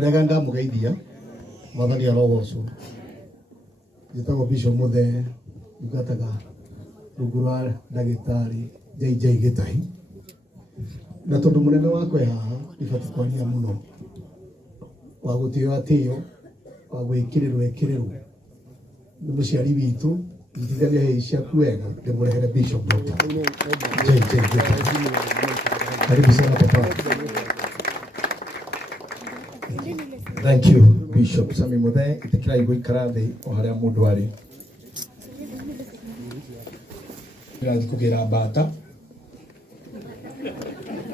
murega ndamugeithia mwathani arogocu njitagwo Bishop Muthe ngataga rugura ndagitari JJ Gitahi na tondu munene wakwe haha ibati kwania muno wa gutio atio wa gwikirirwo ekirirwo ni muciari witu ndithania heisha kwega ndemurehere Bishop Dr. JJ Gitahi. Karibu sana papa. Thank you Bishop Sami Muthe itikira igwikara thi o haria mundu ari irathi kugira bata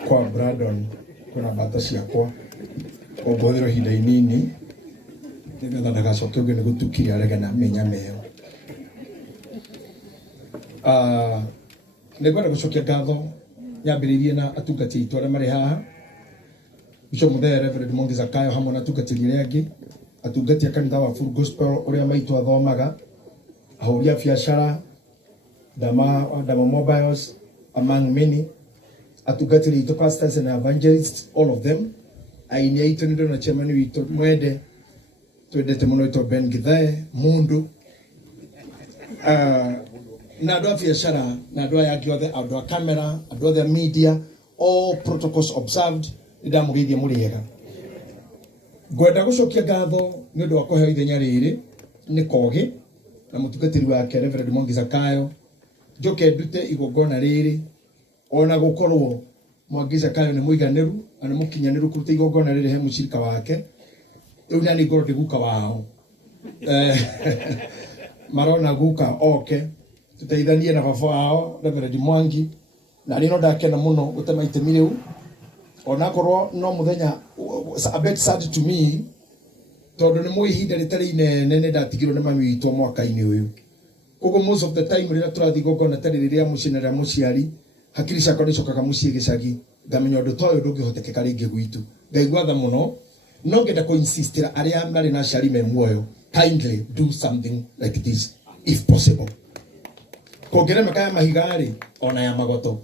kwa Brandon kuna bata ciakwa ogothero hinda inini nigetha ndagacoke uge ni gutukiria arega na menya meo nĩngwenda gũcokia ngatho nyambĩrĩirie na atungati aitũ arĩa marĩ haha Bishop Muthe, Reverend Mwangi Zakayo hamwe na atungatĩri arĩa angĩ atungati a kanitha wa Full Gospel ũrĩa maitũ athomaga ahũri a biacara Dama Mobiles among many atungatĩri aitũ pastors and evangelists all of them aini aitũ nĩ ndona chairman witũ mwende twendete mũno witũ Ben Githae mundu na andũ a biacara na andũ aya angĩ othe andũ a camera andũ othe a media all protocols observed ndamugeithia mũrĩega ngwenda gũcokia ngatho nĩ ũndũ wa kũheo ithenya rĩrĩ nĩ Kogi na mũtungatĩri wake Reverend Mwangi Zakayo njoke ndute igongona rĩrĩ ona gũkorwo Mwangi Zakayo nĩ mũiganĩru na nĩ mũkinyanĩru kũruta igongona rĩrĩ he mũcirika wake rĩu na nĩ ngoro ndĩ guka wao marona guka oke tuteithanie na baba wao Reverend Mwangi na rĩno ndakena mũno gũtema itemi rĩu ona korwo no muthenya a bit sad to me tondu ni mu ihinda ritari inene ne ndatigirwo ni mami witũ mwaka-inĩ ũyũ koguo most of the time rĩrĩa tũrathi gongona tarĩ rĩrĩa mũcinera mũciari hakiri ciakwa nĩcokaga mũciĩ gĩcagi ngamenya ũndũ ta ũyũ ndũngĩhotekeka rĩngĩ gwitũ ngaigua tha mũno no ngenda kũ-insistĩra arĩa marĩ na aciari me muoyo kindly do something like this if possible kuongeremeka ya mahiga-rĩ ona ya magoto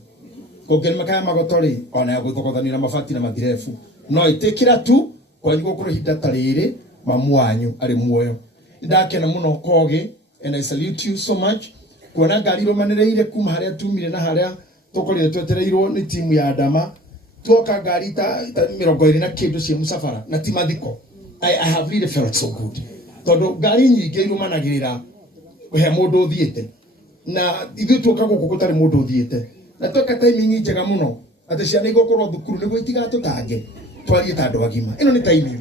kuongeremeka ya magoto rĩ ona ya gũthogothanĩra mabati na mathirebu no ĩtĩkĩra tu kwanyu gũkũrũ ihinda ta rĩrĩ mamu wanyu arĩ muoyo ndakena mũno Kogi and I salute you so much kuona ngari rũmanĩrĩire kuma harĩa tumire na harĩa tũkorire twetereirwo nĩ timu ya Dama tuoka ngari ta 20 na kĩndũ cia mũcabara na ti mathiko I have really felt so good tondũ ngari nyingĩ irũmanagĩrĩra he mũndũ ũthiĩte na ithuĩ tuoka gũkũ gũtarĩ mũndũ ũthiĩte na toka timing njega muno ati ciana igũkorwo thukuru nĩguo itigatũtange twarie ta andũ agima ĩno nĩ timing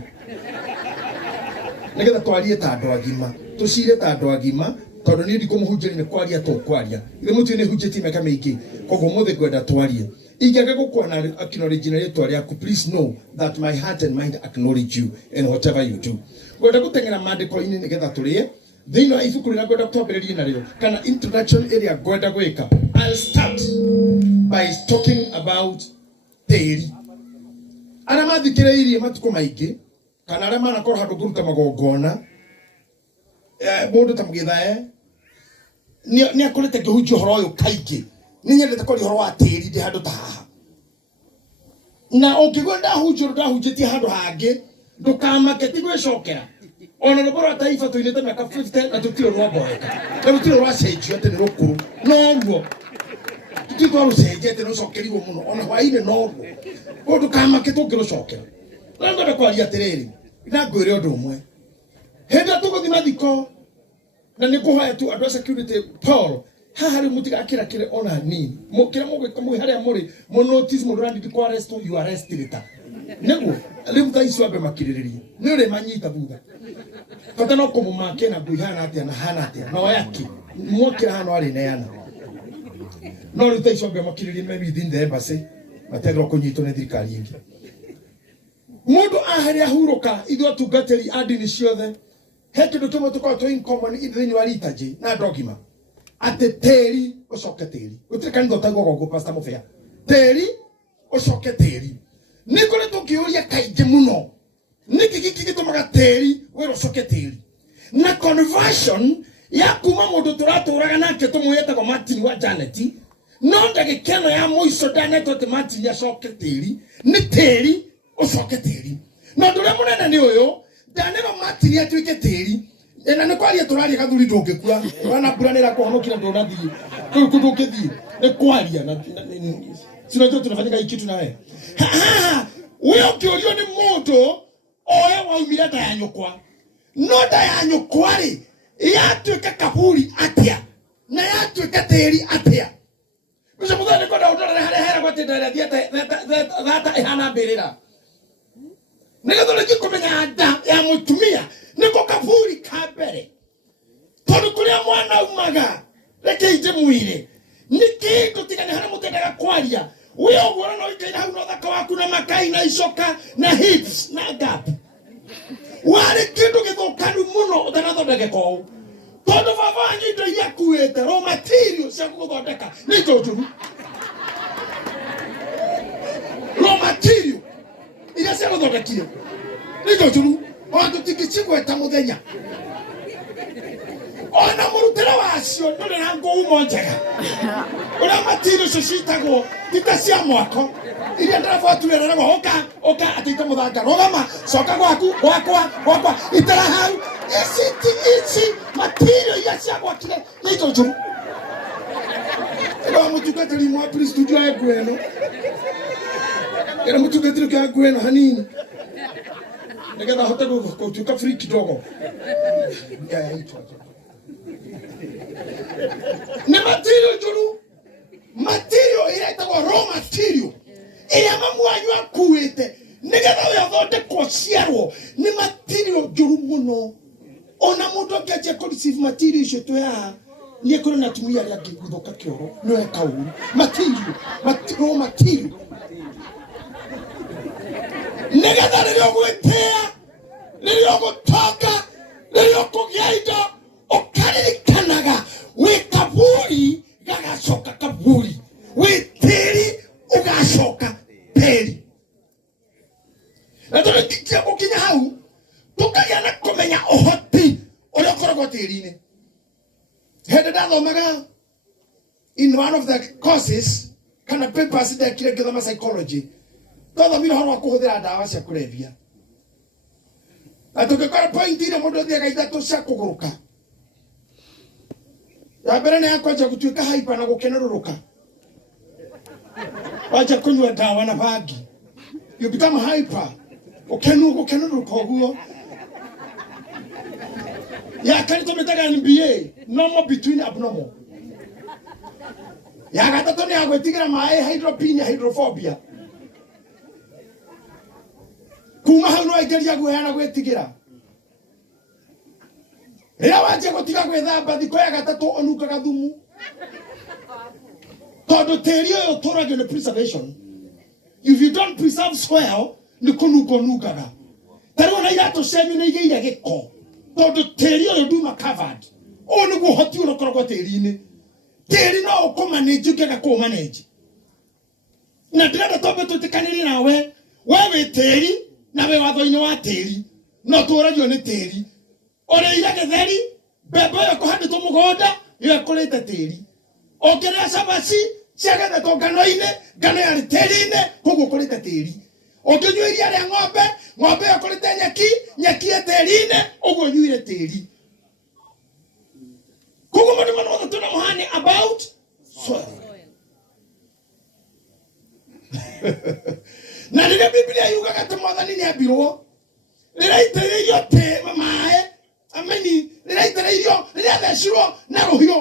nĩgetha twarie ta andũ agima tũcire ta andũ agima tondũ niĩ ndikũmũhunjĩria nĩ kwaria tũkwaria ithe mũtue nĩ hunjĩtie mĩaka mĩingĩ koguo mũthĩ ngwenda twarie ingĩaga gũkua na acknowledge na rĩtwa rĩaku please know that my heart and mind acknowledge you in whatever you do ngwenda gũteng'era maandĩko-inĩ nĩgetha tũrĩe thĩinĩ wa ibuku rĩrĩa ngwenda twambĩrĩrie narĩo kana introduction area ngwenda gwĩka I'll start by talking about tĩri arĩa mathikĩrĩirie matukũ maingĩ kana arĩa manakorwo handũ ngũruta magongona mũndũ ta Githae nĩ akorete ngĩhunjia ũhoro ũyũ kaingĩ nĩ nyendete kwaria ũhoro wa tĩri ndĩ handũ ta haha na ũngĩgua ndahunjĩtie handũ hangĩ ndũkamake ti gwĩcokera ona rũboro wa taifa tũinĩte mĩaka 50 na tũtirĩ rwamboeka na tũtirĩ rwacenjio atĩ nĩ rũkũrũ noruo tũtirĩ rũcenjia atĩ rũcokerirwo mũno ona hwainĩ noruo ũguo ndũkamake tũngĩrũcokera na ngwenda kwaria atĩrĩrĩ na ngwĩre ũndũ ũmwe hĩndĩ tũgũthiĩ mathiko na nĩ ngũhoya tu andũ a security Paul haha rĩu mũtigakĩrakĩre ona hanini kĩrĩa mũgwĩka mũĩ harĩa mũrĩ mũnotice mũndũ ũrandindi kũ arrest you arrest later nĩguo rĩu thaa ici wambe makirĩrĩrie nĩ ũrĩ manyita thutha bata no kũmũmake na ngui hana atĩa na hana atĩa no yaki mwakĩra hana arĩ neana no rĩu thaa ici wambe makirĩrĩrie maybe within the embassy matiagĩrwo kũnyitwo nĩ thirikari ĩngĩ mũndũ aharĩa hurũka ithuĩ atungatĩri a ndini ciothe he kĩndũ kĩmwe tũkoragwo twĩ in common thĩinĩ wa liturgy na andũ agima atĩ tĩri ũcoke tĩri gũtirĩ kanitha ũtaigua gũkũ Pastor Mũbĩa tĩri ũcoke tĩri nĩ ngoretwo ngĩũria kaingĩ mũno nĩkĩ gĩkĩ gĩtũmaga tĩri wĩra ũcoke tĩri na conversion ya kuma mũndũ tũratũraga nake tũmwĩtagwo Martin wa Janet no ndagĩkeno ya mũico ndanetwo atĩ Martin acoke tĩri nĩ tĩri ũcoke tĩri na ndure munene ni uyu ndanero matiri atuike tiri ena ne kwaria turari gathuri ndungikua wana buranira kuhonokira ndonathii kundukithi ne kwaria na sina joto tunafanyika hiki kitu nawe wewe ukiorio ni moto oya waumira nda ya nyukwa no nda ya nyukwa ri yatuika kaburi atia na yatuika tiri atia biso muthane ko da udora hare hare kwa tindara thata ihana mbirira nigatho kumenya nda ya mutumia niko kaburi kabere tondu kuria mwana umaga reke ije mwire niki tutigane hana mutendaga kwaria wewe ugora no ikaina hau no thaka waku na makai na icoka na hips na gap wari kindu githukanu muno utanathondeke kou tondu baba nyindo yakuete raw material cia guthondeka ni njuru raw material ira cia guthondekire ni njuru watu tikicigweta muthenya ona murutira wacio nduri na ngumo njega ura matiro citagwo tita cia mwako iria ndarabuaturera oka atita muthanga rogama coka gwakwa itara hau ici matiro ya cia gwakire ni njuru ero mutugatiri mwa studio ya gweno ero mutugatiri kwa gweno hanini nigetha hote gutuika free kidogo ni material juru material iretagwo raw material iria mamu wanyu akuite nigetha uyathonde kociarwo ni material juru muno ona mundu angianjia ku receive material icio tuya ni ekuru na tumia ria ngiguthuka kioro no ekauru material raw material nigetha ririo gwetea ririo gutonga ririo kugia indo ukaririkanaga wi kaburi gagacoka kaburi wi tiri ugacoka tiri na tondu tikia gukinya hau tukagia na kumenya uhoti uria ukoragwo tiri-ini hindi ndathomaga in one of the courses kana papers ndekire ngithoma psychology twathomire horo wa kuhuthira ndawa cia kulevya atukikora point ile mundu thiaga ithatu cia kuguruka ya mbere ni akwanja gutuika hyper na gukeneruruka wacha kunywa dawa na bangi you become hyper gukeneruruka uguo ya kanito metaga NBA normal between abnormal ya gatatu ni agwetigira mai hydropenia hydrophobia kuma hau no aigeria guheana gwetigira ria wanje gutiga gwithamba thiko ya gatatu onukaga thumu tondu tiri uyu turagio ni preservation if you don't preserve soil ni kunukaga tari na iratu cenyu ni igeire giko tondu tiri uyu nduma covered o ni guhoti urokoragwo tiri-ini tiri no ukumanage ukiaga kumanage na ndirenda tombe tutikaniri nawe wewe tiri na we watho-ini wa tiri no turagio ni tiri ore ira getheri bebe yo kuhanditwo mugonda yo kurite tiri okerea cabaci ciagethetwo ngano-ini ngano yari tiri-ini koguo kurite tiri okinyua iria ria ng'ombe yo kurite nyeki ya tiri-ini uguo nyuire tiri koguo mundu mothe tuna muhani about soil na rĩrĩa Biblia yugaga atĩ Mwathani nĩ ambirwo rĩrĩa itĩrĩirio maĩ ameni rĩrĩa itĩrĩirio rĩrĩa thecirwo na rũhiũ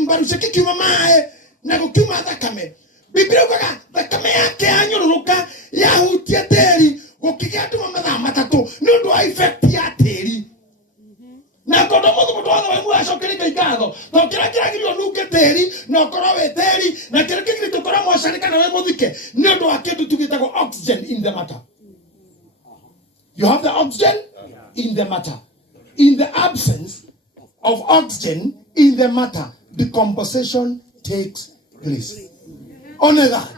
mbaru cikiuma maĩ na gũkiuma thakame Biblia yugaga thakame yake yanyũrũrũka yahutia tĩri gũkĩgĩa nduma mathaa matatũ nĩ ũndũ wa effect ya tĩri na kondo mũndũ wothe wa muoyo acokereria ngatho to kĩrĩa kĩragĩrĩrio nunge tĩri na ũkorwo wĩ tĩri na kĩrĩa kĩgĩrĩtwo ũkorwo mocarĩ kana wĩ mũthike nĩ ũndũ wa kĩndũ tũgĩtagwo oxygen in the matter. You have the oxygen in the matter. In the absence of oxygen in the matter, decomposition takes place. Only that.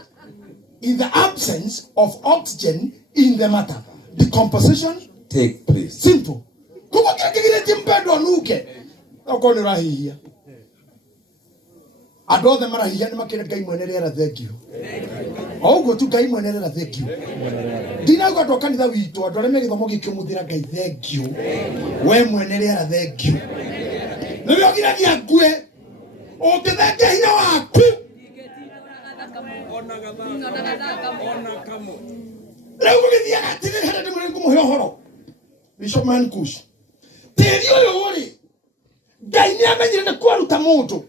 In the absence of oxygen in the matter, decomposition takes place. Simple. Kuko kile kile timpendo nuke. Okoni rahia. Andũ othe marahia nĩ makĩrĩ Ngai mwene rĩera thengio. O ũguo tu Ngai mwene rĩera thengio. Ndinauga andũ a kanitha witũ andũ arĩa me gĩthomo gĩkĩ mũthĩra Ngai thengio. We mwene rĩera thengio. Nĩwe ũgiragia ngue. Ũngĩthengia hinya waku. Rĩu gũgĩthiaga atĩrĩrĩ harĩa ndĩmũrĩ ngũmũhe ũhoro. Bishop Mankush. Tĩri ũyũ rĩ. Ngai nĩ amenyire nĩ kwaruta mũndũ.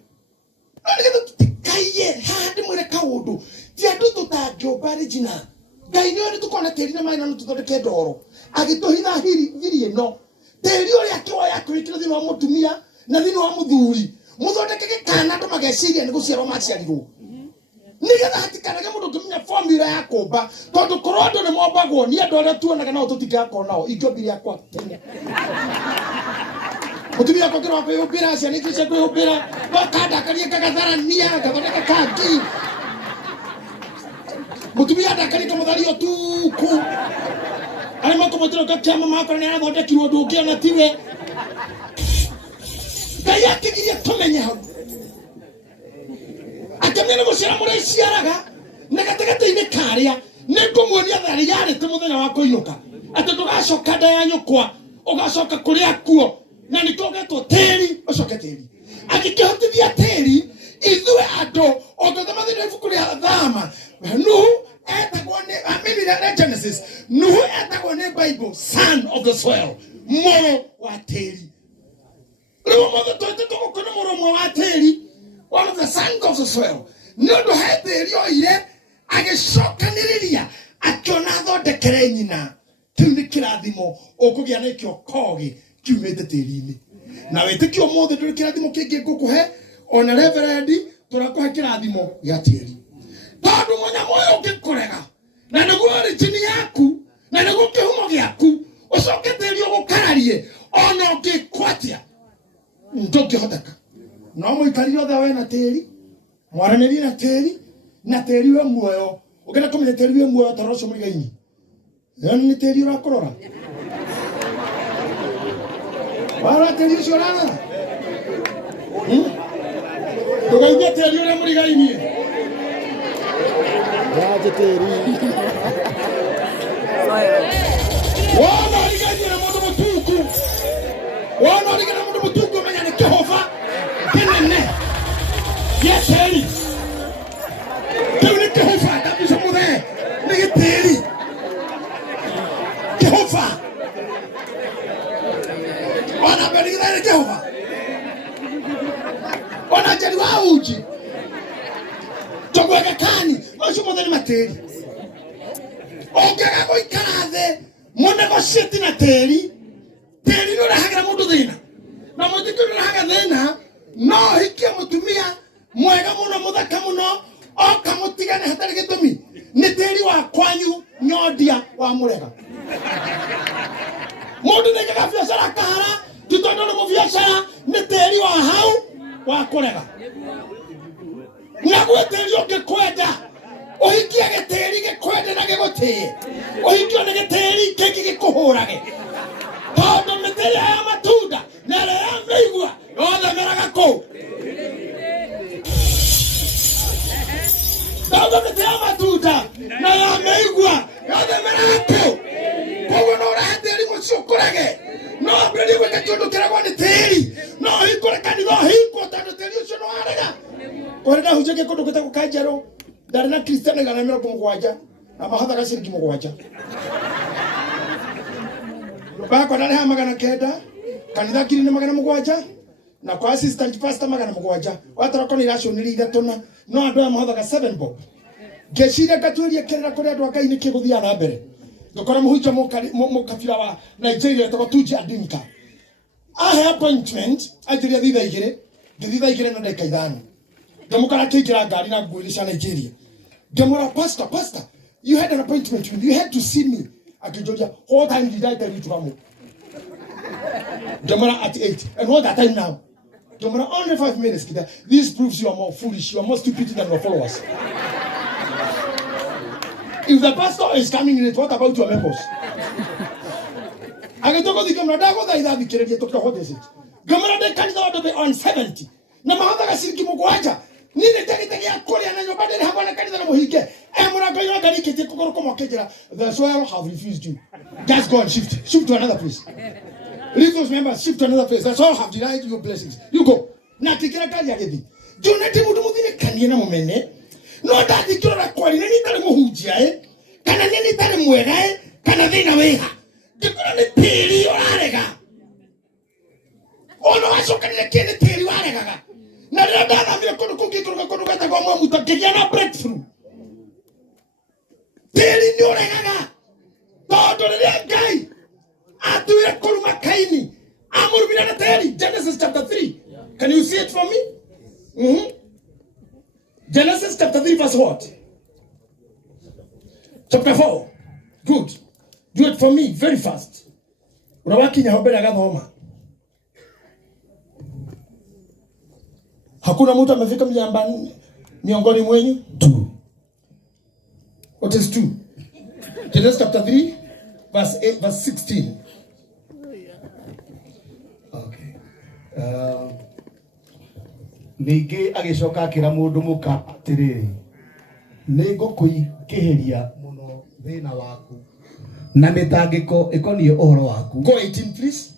Kaiye handi mwere kaundu ti andu tutangĩũmba original. Ngai nĩ ũrĩ tukona tĩri na maĩ na tuthondeke ndoro agĩtũhitha hiri ĩno tĩri ũrĩa akĩwoya akĩwĩkĩra thĩinĩ wa mũtumia na thĩinĩ wa mũthuri mũthondeke gĩkana andũ mageciria nĩ gũciarwo maciarirwo nĩgetha hatikanage mũndũ ũngĩmenya formula ya kũmba tondũ korwo andũ nĩ mombagwo nĩ andũ arĩa tuonaga nao tũtingakorwo nao ingĩombire akwa tene. Mutumia kwa kiro kwĩyũmbĩra ciana icio cia kwĩyũmbĩra bakandakaria kagatharania gathondeka kangi mutumia ndakaria kamũthario tuku arĩa makomotero kakĩama makora nĩ arathondekirwo ũndũ ũngĩ ona tiwe. Ngai akĩgiria tũmenye hau akĩmenya nĩ gũciara mũrĩciaraga na gatagatĩ-inĩ karĩa nĩ ngũmuonia tharĩ yarĩte mũthenya wa kũinũka atĩ ndũgacoka nda ya nyũkwa ũgacoka kũrĩa kuo na nĩkogetwo tĩri ũcoke tĩri agĩkĩhotithia tĩri ithuĩ andũ othe mathĩna ibuku rĩa Thama Nuhu etagwo nĩ Genesis Nuhu etagwo nĩ Bible son of the soil mũrũ wa tĩri. Rĩu mũndũ twĩtĩtwo gũkũna mũrũ ũmwe wa tĩri one of the sons of the soil nĩ ũndũ he tĩri oire agĩcokanĩrĩria akĩona athondekere nyina. Kĩu nĩ kĩrathimo ũkũgĩa nakĩo kogi kiumĩte tĩri-inĩ na wĩtĩkio ũmũthĩ ndũrĩ kĩrathimo kĩngĩ ngũkũhe ona reverend tũrakũhe kĩrathimo gĩa tĩri tondũ mũnyamũ ũyũ ũngĩkũrega na nĩguo origin yaku na nĩguo kĩhumo gĩaku ũcoke tĩri ũgũkararie ona ũngĩkwatia ndũngĩhoteka. No mũikarire othe we na tĩri mwaranĩrie na tĩri we muoyo ũngĩenda kũmenya tĩri we muoyo toro ũcio mũigaini nĩ tĩri ũrakũrora wala tĩri ũcio ũrarora ndũgaigua tĩri ũrĩa mũrigainie yaje tĩri wona ũrigainie na mũndũ mũtungu wona ũrigainie na mũndũ mũtungu ũmenya nĩ kĩhũba kĩnene gĩa tĩri kĩu nĩ kĩhũba ndabica mũthee nĩ gĩtĩri kĩhũba ona berigithari Jehova ona jeri wa uji togwega kani macio mothe nĩ matĩri ũngĩaga gũikara thĩ mũnegotiate na tĩri nĩ ũrehagĩra mũndũ thĩna na mũthikũ nĩ ũrehaga thĩna no hikie mũtumia mwega mũno mũthaka mũno oka mũtigane hatarĩ gĩtũmi nĩ tĩri wa kwanyu nyondia wa mũrega mũndũ nĩkaga biacara kahara tũtondũ nĩ mũbiacara nĩ tĩri wa hau wa kũrega naguo tĩri ũngĩkwenda ũhikie gĩtĩri gĩkwende na gĩgũtĩe ũhikio nĩ gĩtĩri kĩngĩ gĩkũhũrage tondũ mĩtĩri ya matunda na ĩrĩa ya mĩigua yothe meraga kũu tondũ mĩtĩ ya matunda na ya mĩigua yothe meraga kũu koguo no ũrehe tĩri mũcio ũkũrage no ambĩrĩrie gwĩka kĩũndũ kĩragwo nĩ tĩri no hingũre kanitha ũhingwo tondũ tĩri ũcio nĩ warega. Ũrenda hunjagia kũndũ gwĩtagwo Kanjerũ ndarĩ na Kristiano 170 na mahathaga ciringi 7 bakwa ndarĩ ha 900 kanitha 700 na kwa assistant pastor 700 watara ni ratio nĩ ithatũ no andũ aya mahathaga 7 bob ngeciria ngatuĩria kĩrĩra kũrĩa andũ a Ngai nĩ kĩgũthiaga na mbere ngakora mũhunjia mũkabira wa Nigeria toko Tuji Adinka ahe appointment anjiria thitha igĩrĩ na ndagĩka 5 ngamũkara kĩingĩra ngari na nguo cia Nigeria ngamũra pastor you had an appointment with me. You had to see me akĩnjoria what time did I tell you to come ngamũra at 8 and what that time now ngamũra only 5 minutes kida. This proves you are more foolish, you are more stupid than your followers. If the pastor is coming late, what about your members? Agatoka dikamra dago daida dikirejea toka what is it? Gamara de kanisa wado be on 70. Na mahathaga ciringi 7. nini tegea kuria na nyumba ndiri hamwe na kanitha na muhinge murango yo ngarikite kugoro kumokejera the soil have refused you. Just go and shift to another place. Leave those members, shift to another place. The soil have denied you blessings. You go. Na tikira kali agethi jonete mundu muthine kanie na mumene no ndathikira kwari ni tare muhunjia kana ni tare mwega kana thina wiha ndikora ni tiri orarega ono wacokanire kene tiri waregaga na rira ndathamire kundu kundu gatagwo mwamuta ngigia na breakthrough tiri ni oregaga tondu riria Ngai atuire kuruma Kaini amurumire na tiri. Genesis chapter 3. Can you see it for me? Genesis chapter 3 verse what? Chapter 4. Good. Do it for me very fast. Unawakinya hobera gathoma. Hakuna mtu amefika mjambani miongoni mwenyu? 2. What is 2? Genesis chapter 3 verse 8 verse 16. Ningi agicoka akira mundu muka atiriri nigukuikeheria muno thina waku na mitangiko ikonio uhoro waku. Go 18 please.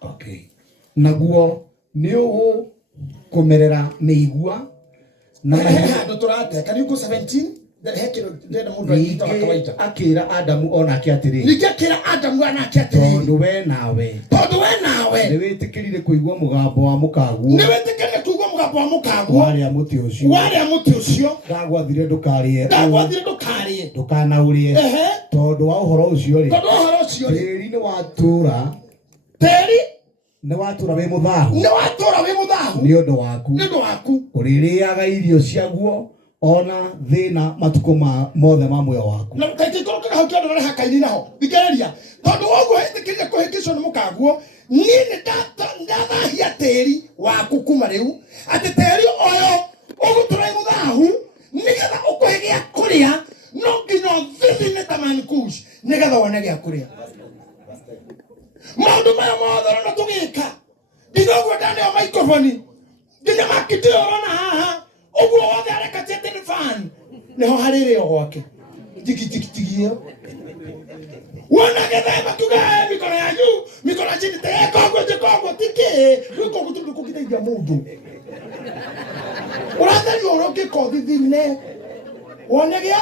Okay. Naguo ni ugu kumerera meigua na mahia turate. Can you go 17? Akira Adamu onake atiriri nikakira Adamu anake atiriri tondu we nawe ni witikirire kuigua mugambo wa mukaguo waria muti ucio ndagwathire ndukarie ndukanaurie tondu wa uhoro ucio ri tiri ni watura wi muthahu ni undu waku uririaga irio ciaguo ona thina matukuma mothe ma muoyo waku na kaitikoka haukiona na hakaini naho bigereria tondu wogo hitikirire kuhikisho ni mukaguo nini ndathahia tiri waku kuma riu ati tiri oyo ugutura muthahu nigetha ukuhigia kuria no ngino thithine tamani kush nigetha wone gia kuria maundu maya mothe na tugika ndinogwa ndani ya microphone nginya makitio ona haha uguo wothe arekatete ni fan neho harire gwake tikitikitigio wana gethema tugae mikono yanyu mikono chini tekogwo tiki ruko kutundu kukiteithia mundu urathari oroke kothithine wonegia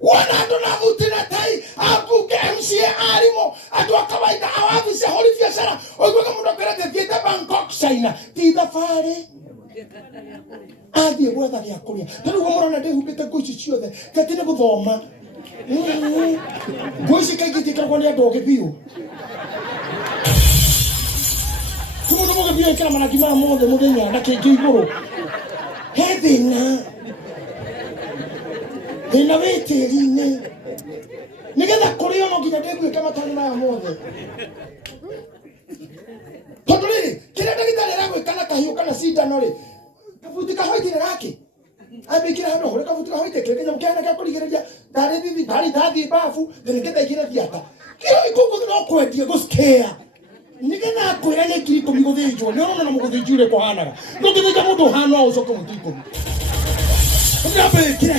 wana tunavutina tai akuke MCA alimo atwa kawaida awafisa holi biashara oigwa mundu akerete thiete Bangkok China ti thafari athie gwetha gia kuria tondu murona ndihubite nguci ciothe tatine guthoma nguci kaingĩ itikaragwo nĩ andũ biũ tumuno mũgĩthiĩ ĩkĩra marangi maya mothe mũthenya na kĩngĩ igũrũ he thĩna wĩ tĩri-inĩ nĩgetha kũrĩo no nginya ndĩguĩke matanya maya mothe tondu rĩrĩ kĩrĩa ndagĩtarĩ aragwĩka na kahiũ kana cindano rĩ kabuti kahoitire gake abikira hano hore kabuti kahoite kĩrĩa kĩnyamũ kĩhana gĩa kũrigĩrĩria ndarĩ thithi ndathiĩ babu nĩgetha igĩre thiata kĩo ikuguthi no kwendia gũcare nĩgetha akwĩra nĩ ngiri 10 gũthĩnjwo nĩ ũrona na mũgũthĩnji ũrĩa kũhanaga ndũngĩthĩnja mũndũ ũhana ũũ ũcoke mũtu 10 ndĩrambĩkire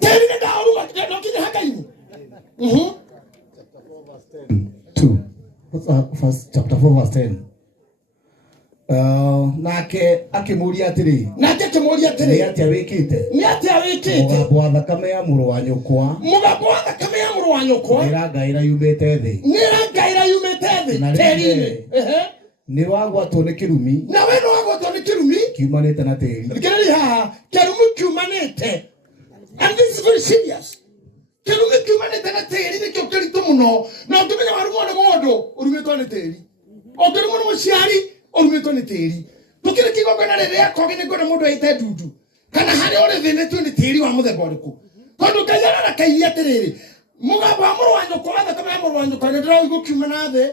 teri nĩ ndaũruga no nginya hakaini chapter 4 verse 10. Nake akimuria atiri ni atia wikite mugambo wa thakame ya muru wa nyukwa nĩrangaĩra yumĩte thĩ tĩri-inĩ nĩ wagwatwo nĩ kĩrumi na we no wagwatwo nĩ kĩrumi kiumanĩte na tĩri thikĩrĩria haha kĩrumi kiumanĩte and this is very serious kĩrumi kiumanĩte na tĩri nĩkĩo kĩritũ mũno na ũngĩmenya warumwo nĩ mũndũ ũrumĩtwo nĩ tĩri ũngĩrumwo nĩ mũciari ũrumĩtwo nĩ tĩri tũkĩrĩ kĩgongona rĩrĩa kogi nĩ ngona mũndũ aite ndundu kana harĩ ũrĩ thĩnĩtio nĩ tĩri wa mũthemba ũrĩkũ tondũ Ngai ararakaĩria atĩrĩrĩ mũgambo wa mũrũ wa nyũkwa wa thakame ya mũrũ wa nyũkwa nĩ ndĩraigua kiuma na thĩ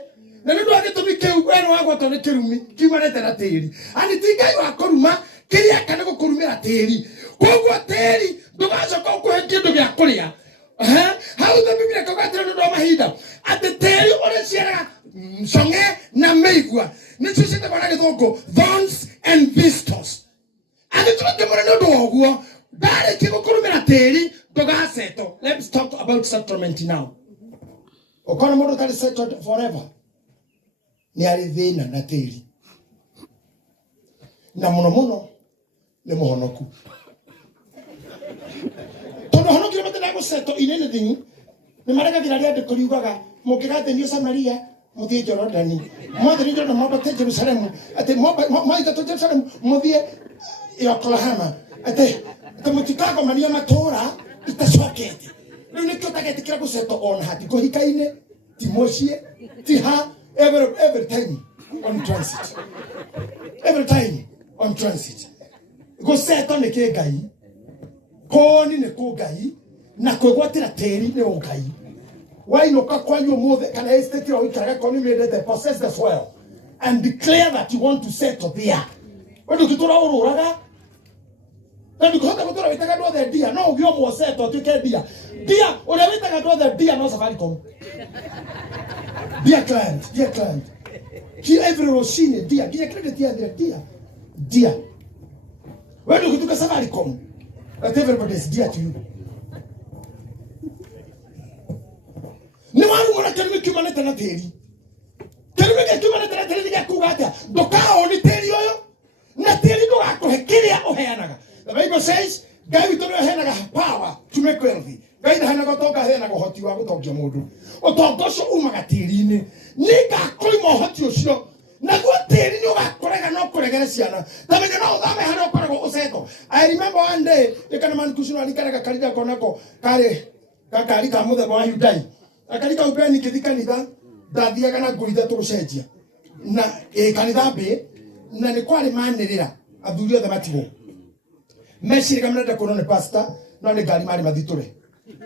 na nĩ ũndũ wa gĩtũmi kĩu we nĩ wagwatwo nĩ kĩrumi kiumanĩte na tĩri ani ti Ngai wa kũruma kĩrĩa kana gũkũrumĩra tĩri koguo tĩri ndũgacoka ũkũhe kĩndũ gĩa kũrĩa Hau the Biblia kokatira ndo mahinda ate teri ore ciara songe na meigua nicio cite bana githongo thorns and thistles ate tuke mwana ndo oguo dare kigukurumira teri dogaseto. Let's talk about settlement now. Okona mundu tari settled forever ni ari thina na teri na muno ni muhonoku tono honoku ni matenda go settle in anything ni marega giraria de kuriugaga mukigate ni Samaria muthie Jordani mothe ni Jordan mabate Jerusalem ate maita to Jerusalem muthie Oklahoma ate mutikako mania matora itacokete riu ni tutagete kira go settle on hati ko hikaine timoshie tiha every time on transit go settle ne ke gai koni ne ko gai na kwegwatira teri ne ogai why no kakwanyo mothe kana estate o ikaraga koni made the possess the soil and declare that you want to settle there wendo kitura ururaga ndio kutoka kutora witaka do the dia no ugyo mo settle to ke dia ule witaka do the dia no Safaricom dear client here every roshine dia credit dia wendo kutoka Safaricom that everybody is dear to you. Ni wangu mwana kelime kumaneta na teri. Kelime kumaneta na teri ya kugata. Dokao ni teri oyo. Na teri do akohekiria oheanaga. The Bible says, David to oheanaga power to make wealthy. David hanaga toka oheanaga hoti wa gutokia mundu. Otogosho umaga teri ni. Nika koimo hoti osho. Na go teri ni ugakorega no kuregera ciana. Tamenya no thame hano korego useto. I remember one day, ekana man kushino alikaraga karida konako kare kakari kamuthe wa Hyundai. Akarika upeni kithikanitha ndathiaga na nguitha tucenjia na kanitha be na ni kwari manirira athuri othe matigo meciriga mrenda kuno ni pastor no ni ngari mari mathiture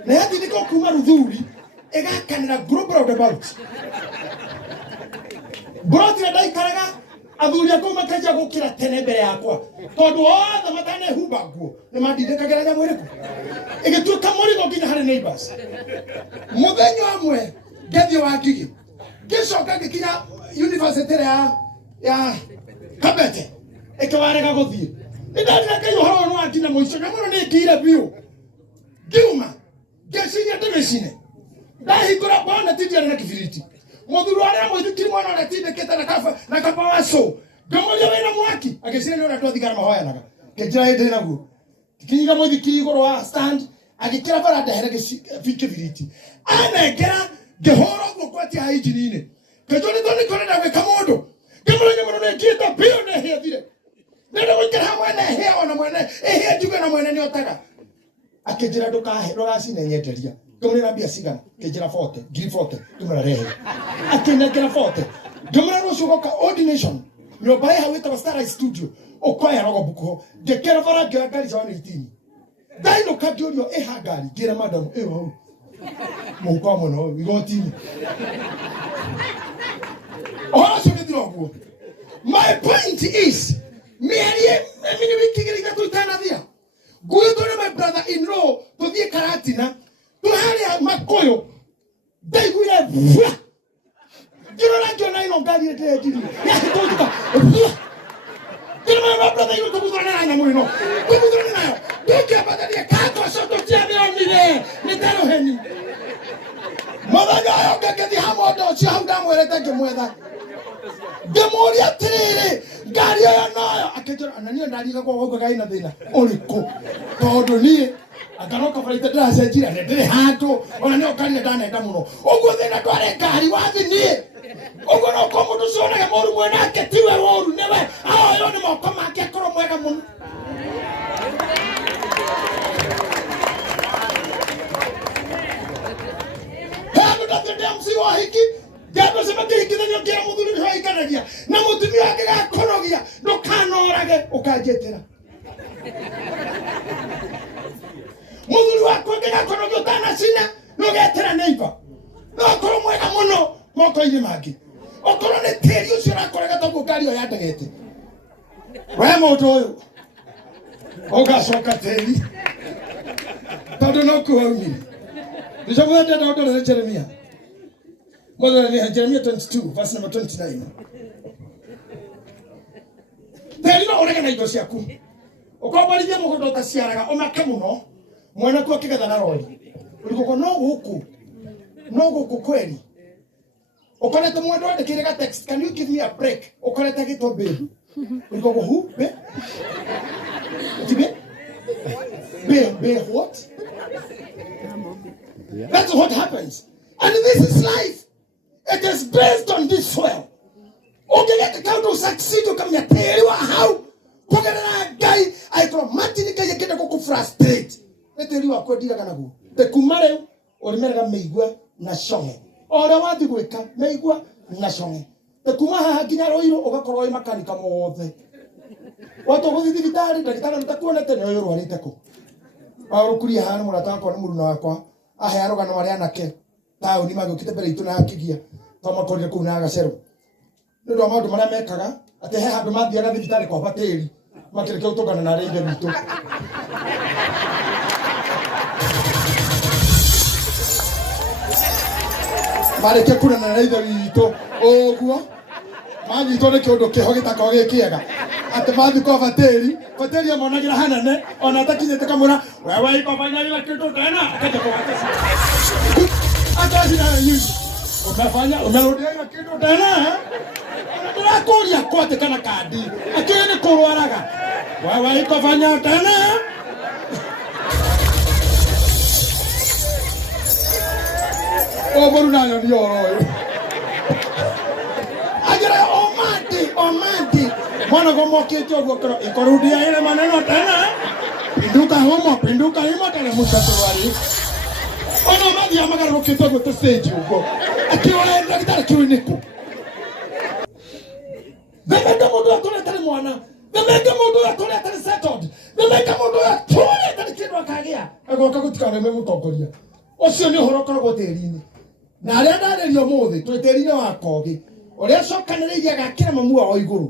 na yathi ndiko kuma ruthuri igakanira group roundabout broti na daikaraga athuri akoma kaja gukira tene mbere yakwa tondu othe matane humba nguo ni mandindikagira nyamu iriku igituka murigo nginya hari neighbors muthenya amwe ngethio wa ngigi gicoka ngikinya university ya Kabete ikiwarega guthie nindandira kai uhoro no angina muico na muno ni ngire biu ngiuma ngeciria ndimicine ndahingura bona tindiare na kibiriti muthuru aria muthikiri mwana na tindikite na kapawa so ngamuria wina mwaki agiciria ni ora twathigara mahoyanaga ngejira hindi naguo kinyira muthikiri iguru wa stand agikira bara ndahere kibiriti anengera ngihoro gukwati ha injini-ini kajoni toni korenda gwika mundu ngamurenya muno ni ngita bio ne hiathire nenda gwikira hamwe na hia ona mwene ehia njuga na mwene ni otaga akijira ndukahe rugacine nyenderia ngamurira mbia cigana kijira 40 ngiri 40 tumara rehe akinengera 40 ngamurira rucugoka ordination nyumba ya wita Starlight Studio okwaya rogo buko ngekera bara ngari za 18 daino kadiorio ehagari gira madam ewo mungu muno igotini also ni drogo. My point is mimi wikigirika tuitana dia guidore my brother in law to die karatina to hali makoyo daiguye jiro jona ino gari ete jiri ya tutuka jiro my brother ino tukuzana na mwino tukuzana nayo tukia badalia kato soto tia beonile nitaro heni madaga yo kagedi hamodo chi hauda mweleta gemwetha demoria tiriri ngari yo nayo akejora anania ndariga kwa wogo gaina thina uriko tondu ni akanoka farite ndase jira ndire hantu ona no kani ndanenda muno ugo thina tware ngari wathi ni ugo no ko mundu cionaga moru mwenake tiwe woru newe ayo ni moko make akoro mwega muno msiwa hiki japo sema kidhanyo kira muthuri ni hoikanagia na mutumia wake gakorogia ndukanorage ukajetera muthuri wako gakorogia utana sina nugetera neighbor nokoro mwega muno moko ini magi okoro ne teri ucio rakorega to gukari oya ndegete we mundu uyu ugacoka teri tondu no kuhaumire Nishamwenda na ndo Jeremia. Mother ni Jeremia 22 verse number 29. Pelino orega na indo ciaku. Ukobarithia mugondo ta ciaraga omake muno. Mwana ku akigatha na rori. Uriko no guku kweli. Ukonete mwana andikire ga text, can you give me a break? Ukonete gito babe. Uriko who? Babe what? That's what happens. And this is life. It is based on this soil. Okay, how to succeed to come here. Tell you how. Pogana guy, I throw Martin guy get go frustrate. Let tell you what ko dira kana go. Te kumare o rimera meigua na shonge. Ora wati gweka meigua na shonge. Te kumaha kinya roiro ogakorwo I makanika mothe. Watu go thibitari ndagitari ntakuona tene oyo rwarite ko. Arukuria hanu murata ko ni muruna wakwa. Ahe arogana mari anake. Tauni magukite mbere itu na akigia. Toma korire ku na gacero. Ndio amaundu maria mekaga ate he handu mathiaga thibitari kwa bateri. Makireke utogana na rege bitu. Mareke kuna na rege bitu. Oguo. Mani tone kiondo kiho gitako gikiega. Ate mathi kwa bateri ya monagira hanane ona takinyete kamura wewe ibabanya ila kitu tena akaja kwa bateri. Ataji na yini. Umerudia ila kitu tena. Ndirakuria kote kana kadi. Akiri ni kurwaraga. Wewe ibabanya tena. Oboru nayo ndio royo. Ajira omandi. Mwana gomo kicho gokoro ikorudia ile maneno tena. Pinduka himo tena mshatwali. Ono madi amagara rokito gote stage uko. Akiwa enda kitara kiwiniku. Bemeka modo atole tele mwana. Bemeka modo atole tele settled. Bemeka modo atole tele kidwa kagia. Agoka gutikana me mutongoria. Ocio ni horo korwo teri-ini. Na aria ndarĩrio mũthĩ twĩ tĩri-inĩ wa kogi ũrĩa cokanĩrĩirie agakĩra mamu wao igũrũ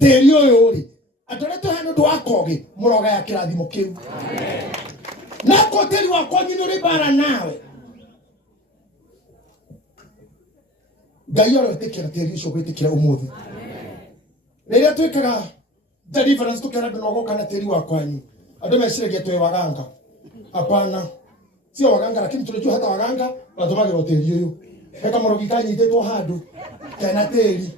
tĩri ũyũ rĩ andũ arĩa tũhana ũndũ wa kogi mũrogaya kĩrathimo kĩu nako tĩri wakwa nyinĩ ũrĩ mbara nawe Ngai arotĩkĩra tĩri ũcio gwĩtĩkĩra ũmũthĩ rĩrĩa twĩkaga deliverance tũkĩra andũ nogoka na tĩri wa kwanyu andũ meciragia twĩ waganga hapana sio waganga lakini tunajua hata waganga watumagira hoteli hiyo heka morogi kanyitetwo handu kana teri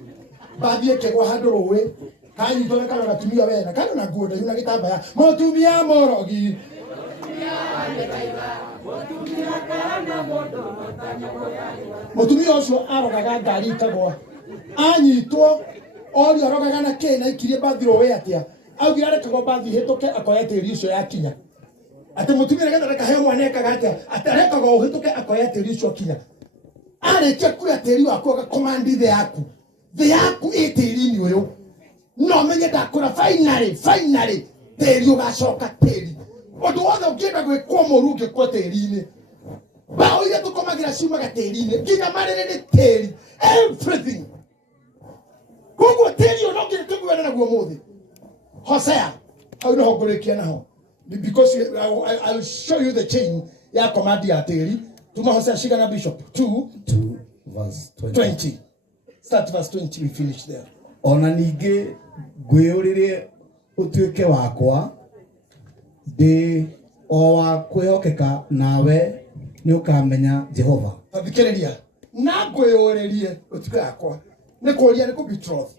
bathie kegwa handu rowe kanyitwo na kana natumia wena kana na nguo ndaiuna gitambaya mutumia morogi mutumia ucio arogaga ngari kagwa anyitwo ori arogaga na kena ikirie bathi rowe atia augira rekagwo bathi hituke akoya teri ucio yakinya ate mutumire genda reka he mwana ekaga atareka go hituke akoya teri ucio kinya areke kuya teri wako ga command the yaku eteri-ini uyu no menye ndakura finally teri ugacoka teri undu wothe ungienda gwikwo muruge kwa teri-ini bao ile tukomagira ciumaga teri-ini nginya marere ni teri everything koguo teri ono ngire tuguana naguo muthi Hosea au no ngurikia naho because I'll show you the chain ya command ya teri tuma Hosea shikana bishop 2 verse 20 start verse 20 we finish there ona ninge ngwiyuririe utuike wakwa ndi o wa kwihokeka nawe ni ukamenya Jehova tabikiriria na ngwiyuririe utuike wakwa ni kuria ni ku betroth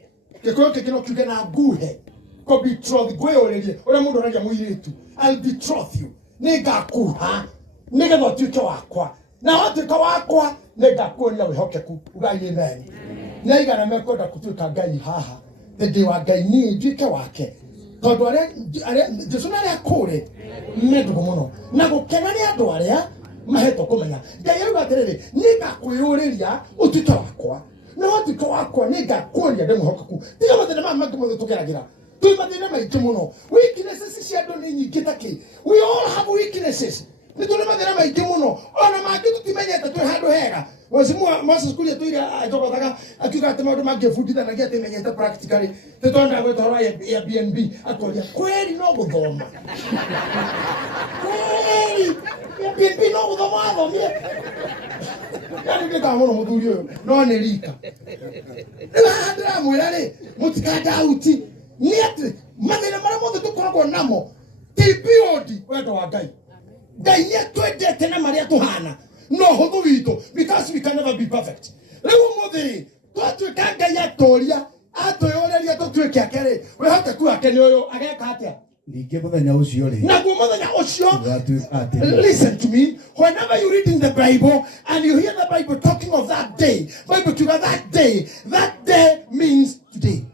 gikuyo kikino kiuge na nguhe ko betroth ngwiyuririe ura mundu aragia muiritu I'll betroth you nigakuha nigetha utuike wakwa na watuika wakwa nigakuonia wihokeku ugai amen na igana mekwenda kutuika Ngai haha ndi wa Ngai ni nduike wake tondu aria Jesu na aria kure mendugo muno na gukena ni andu aria mahetwo kumenya Ngai auga atiriri nigakwiyuriria utuike wakwa na watuika wakwa nigakuonia ndi mwihokeku tiga mathina maya mangi mothe tukeragira twi mathina maingi muno weaknesses cia andu ni nyingi taki we all have weaknesses ni tuli mathina maingi muno ona mangi tutimenyete twi handu hega wasimua Moses kulia tu ile ajogothaga akiuga ati maundu mangifundithanagia ati menyete practically titonda gwetoro ya BNB akoria kweli no guthoma kweli Pipi no guthomo mie. Yani ndika mono muthuri uyu no ni rika. Ndira mwira ri mutikanda auti. Ni ati mathina mara mothe tukoragwo namo. TPOD weto wa Ngai. Ngai ni twendete na maria tuhana. No huthu wito because we can never be perfect. Riu muthiri twatuika Ngai atoria atoyoreria tutwike akere we hote ku akeni uyu ageka atia. Ninge muthenya ucio ri. Na muthenya ucio. Listen to me. Whenever you read in the Bible and you hear the Bible talking of that day, Bible to that day means today.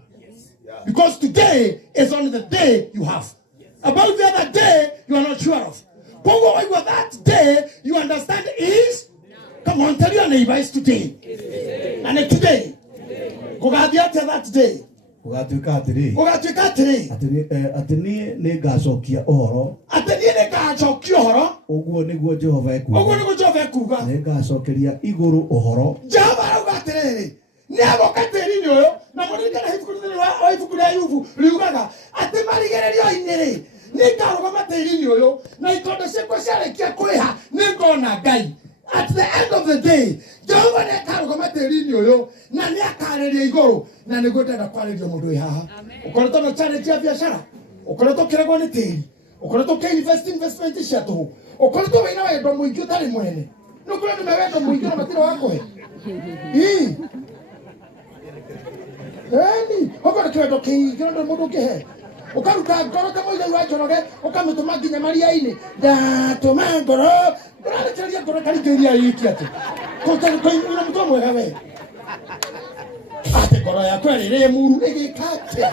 Because today is only the day you have. About the other day, you are not sure of. But that day, you understand is, come on, tell your neighbor, it's today. And today, go back to that day. Ugatuika atiri atini ne gacokia ohoro uguo niguo Jehova ekuga ne gacokeria iguru ohoro Jehova auga atiriri ni agoka tiri ni uyu na muririkana ibuku ria Ayubu riugaga ati marigererio iniri ni ngarugama tiri ni uyu na ikondo ciakwa ciarĩkia kwĩha nĩ ngona Ngai. At the end of the day, Jehova nĩ akarugama tĩri-inĩ ũyũ na nĩ akarĩria igũrũ na nĩguo ndenda kwarĩria mũndũ wĩ haha. Ũkoretwo na challenge ya biacara, ũkoretwo ũkĩregwo nĩ tĩri, ũkoretwo investment cia tũhũ, ũkoretwo wĩna wendo mũingĩ ũtarĩ mwene. Nĩ ũkoretwo na wendo mũingĩ na matirĩ wa kũhe. Ũkorwo nĩ kĩwendo kĩingĩ na mũndũ ũngĩhe. Ukaruta ngoro ta moiga wa njoroge ukamutuma nginya maria-ini ndatuma ngoro ndĩrarekereria ngoro karikĩria iki ati kũina mũtwe mwega we ati ngoro yakwa rĩrĩ muru ĩgĩkate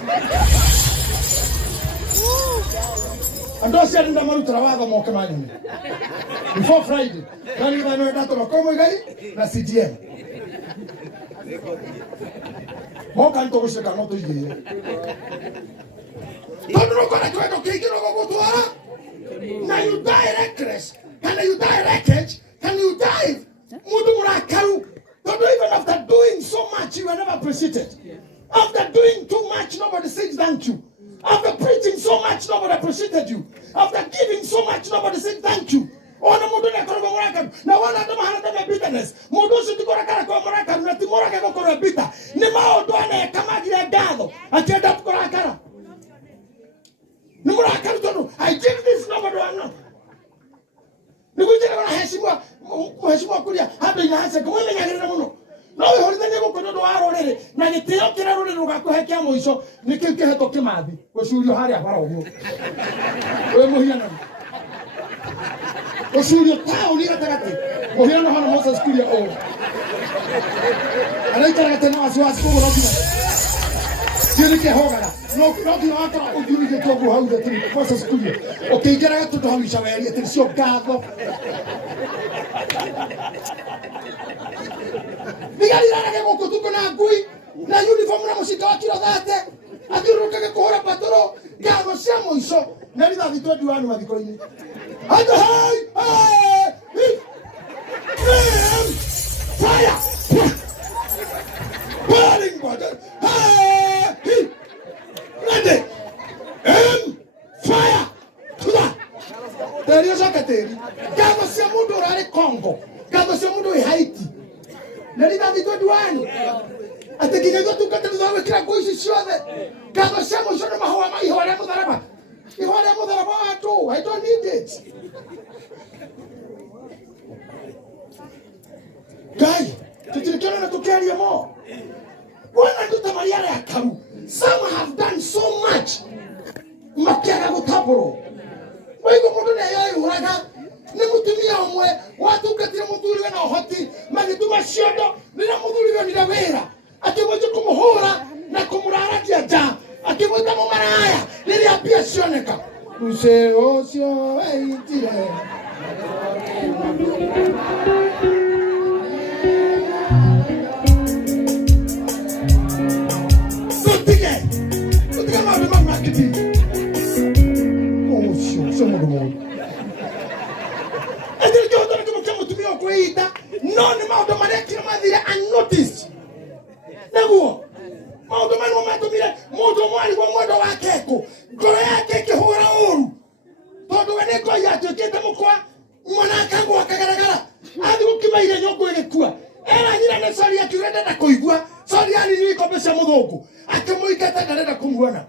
andũ acio nĩ ndamarutĩra watho moke manyone before Friday na nĩ thano ndatũma kwa Muigai na CDM moka ntũgũceka no tũigĩire. Don't look at the okay, go to now you die reckless. Can you die wreckage? Can you die? But even after doing so much, you are never appreciated. After doing too much, nobody says thank you. After preaching so much, nobody appreciated you. After giving so much, nobody said thank you. Ona mundu na koroba moraka na wana ndo mahana tena bitterness mundu ucio tikora kara kwa moraka na timoraka kwa kora bitter ni maundu ana kama gira gatho akienda tukora kara. I give this number to another. Nikuja na heshima kulia hata inaanza kama ile nyangere muno. No we holitha ni gukono ndo arorere na gitio kira rore rugakuhekia muico nikiheto kimathi gucurio haria bara uguo. We muhiana. Gucurio tauni gatagati. Muhiana hana Moses kulia o. Anaitara gatena wasiwasi kugo nokina. Sio ke hogara. No akora ujuike togo hauda tiri Moses kulia. Ukingera gatuto hamisha weri ati cio gatho. Nigari rarage goko tuko na ngui na uniform na mucika wa kilo 30 athiurukage kuhura patoro gatho cia muico na rithathi 21 mathiko-ini hata hai fire burning water ready fire tuda terio zakateri gatho cia mundu urari Congo gatho cia mundu i Haiti na rithathi 21 ati kinyago tukate thawe kira kuici ciothe gatho cia muico na mahua ma ihore mutharaba watu I don't need it guy tutirikana na tukiaria mo wana tutamaliana ya karu. Some have done so much makiaga gutaburo waigo mundu ne yoy uraga ni mutumia umwe watu katira muthuri we na uhoti magituma ciondo ni na muthuri we ni na wira akimwita kumuhura na kumuraragia ja akimwita mumaraya riria pia cioneka use ocio eitire Tutige mambo marketing ocio somo do no ni maundu maria kira mathire unnoticed naguo maundu maria matumire mundu mwari wa mwendo wake ko ngoro yake kihura uru tondu we ni Ngai atuikite mukwa mwana akagwa akagaragara athi gukimaire nyongo igikua era nyina ne sori akirenda na kuigua sori ani ni kopesha muthungu akimuigata ndarenda kumuona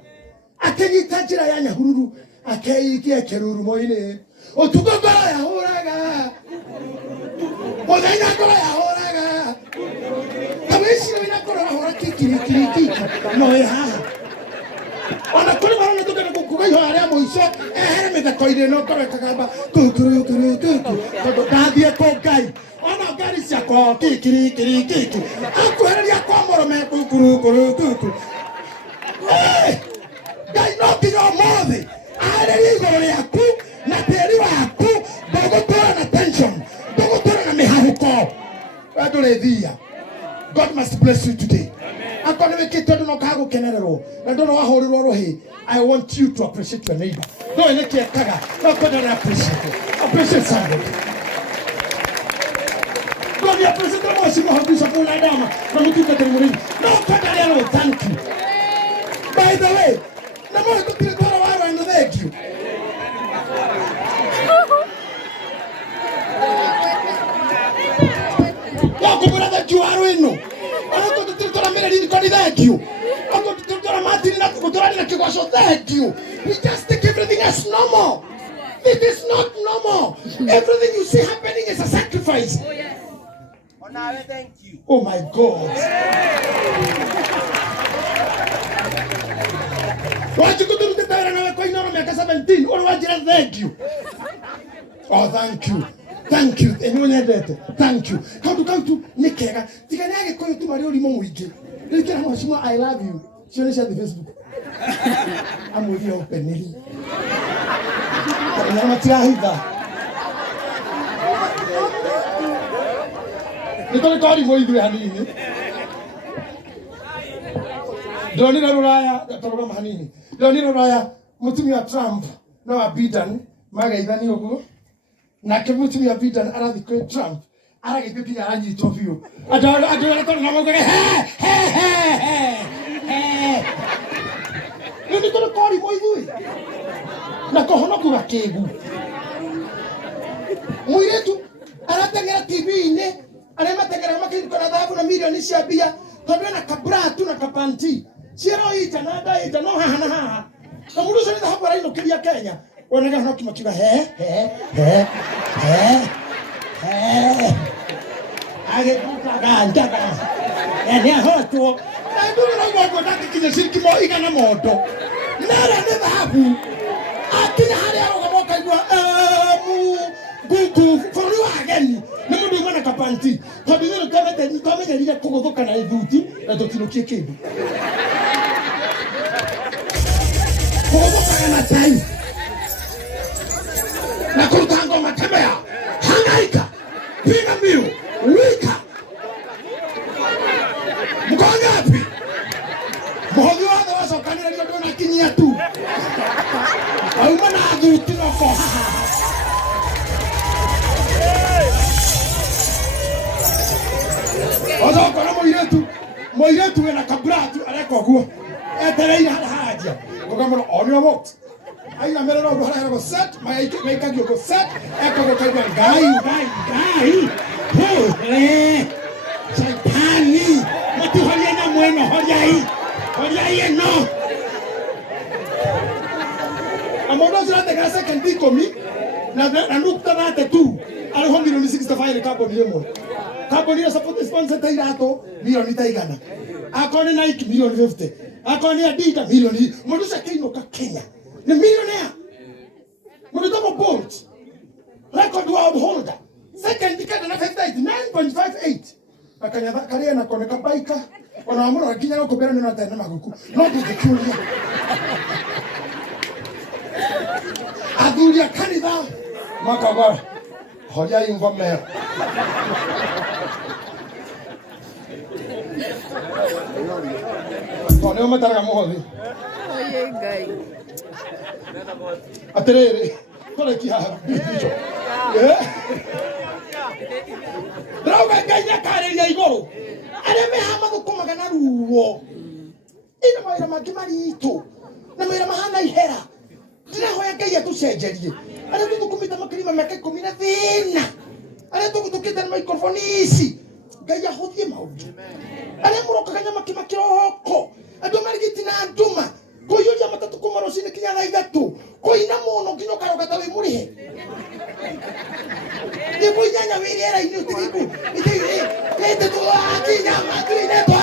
akinyita njira ya nyahururu akeikia keruru moine otugo ngoro ya huraga muthenya ngoro ya huraga kamisi wina ngoro ya huraga kiki no haha ona kuri marona tukana kukugayo aria muico ehere mithako-ini no ngoro ikagamba kukuru tondu ndathie ku Ngai ona ngari ciakwa kiki akuhereria kwa morome kukuru Ngai no nginya ũmũthĩ ahererie igũrũ rĩaku na tĩri waku ndũgũtũra na tension ndũgũtũra na mĩhahũko we ndũrĩ thia. God must bless you today. Akorwo nĩ wĩkĩte ũndũ na ũkaga gũkenererwo na ndũna wahũrĩrwo rũhĩ, I want you to appreciate your neighbor. Ndũĩ nĩkĩ ekaga no kwenda nĩ appreciate somebody. God appreciate mheshimiwa Hamdisha kwa dama na mtukateni mrudi no kwenda leo thank you. By the way, na mbona tukiletwa wao and thank you. Wako brother Juaro ino. Ana tukiletwa mimi ndio kwa thank you. Wako tukiletwa Martin na kutoa na kigosho thank you. We just take everything as normal. It is not normal. Everything you see happening is a sacrifice. Oh yes. Onawe thank you. Oh my God. Why you go to the tower and I know me 17 or what you thank you. Oh thank you. Thank you. Thank you. Come to Nikega. Tikanage ko tu Mario limo mwige. Nikera mheshimiwa I love you. Share the Facebook. I'm with you openly. Kana matia hiva. Nitole kodi moigwe hanini. Donira Ruraya toroga hanini. Donira Ruraya mutumia Trump na wa Biden magaithani uguo. Na ke mutumia Biden arathi kwe Trump. Arageithia aranyitwo biu. Adora kono na moigwe he. Nitole kodi moigwe. Na kohonoku gakegu. Muiretu aratengera TV-ini arema tegera makiriko na dhahabu na milioni cia mbia tondu na kabra tu na kapanti ciero ita na nda ita no haha na haha na mundu ucio ni dhahabu arainukiria Kenya onaga no kimakiuga he age ganja ene hoto na ndu na ngwa ngwa kinya shiriki mo igana moto nara ni dhahabu akinya hari aroga moka igwa gugu fori wageni ni mundu ngona kapanti tondu ni kamete rire kuguthuka na ithuti na tutinukie kindu kuguthuka na tai na kuruta ngoma tembea hangaika piga mbiu wika mkongapi muhothi wothe wacokanĩrĩrio ndũnakinyia tu auma na thuti noko ozo kono moiretu wena kabratu areko guo etereire haja ngogamoro onyo mot aina merero ndo hara go set maika go set eko go kaigwa gai shaitani matu horia na mweno horia no amodo zirate ga second ikomi na nukta nate tu aliho milioni 65 carbon yemo carbon ya support sponsor tairato milioni taigana akoni Nike milioni 50 akoni Adidas milioni modusha kino ka Kenya ni millionaire modutamo Bolt record world holder second decade na 9.58 akanya karia na koneka baika wana amuro akinya ko bera na tena maguku no kukulia adulia kanida makagwa hoja informer Tone o mataraga mothi oye Ngai aterere kole kia bicho Droga Ngai akareria iguru areme hama gukumaga na ruo ina maira mangĩ maritu na maira mahana ihera ndirahoya Ngai atucenjerie aria tukumita makirima meke 10 na thina aria tukutukite na microphone ici Ngai ahuthie maundu aria murokaga nyama kimakiroko andu marigiti na nduma kuyuria matatu kuma rocini kinya thaa 3 kuina muno nginya ukaroga ta wi murihe ni kuinyanya wiriera ini utiriku ite tu akinya matine twa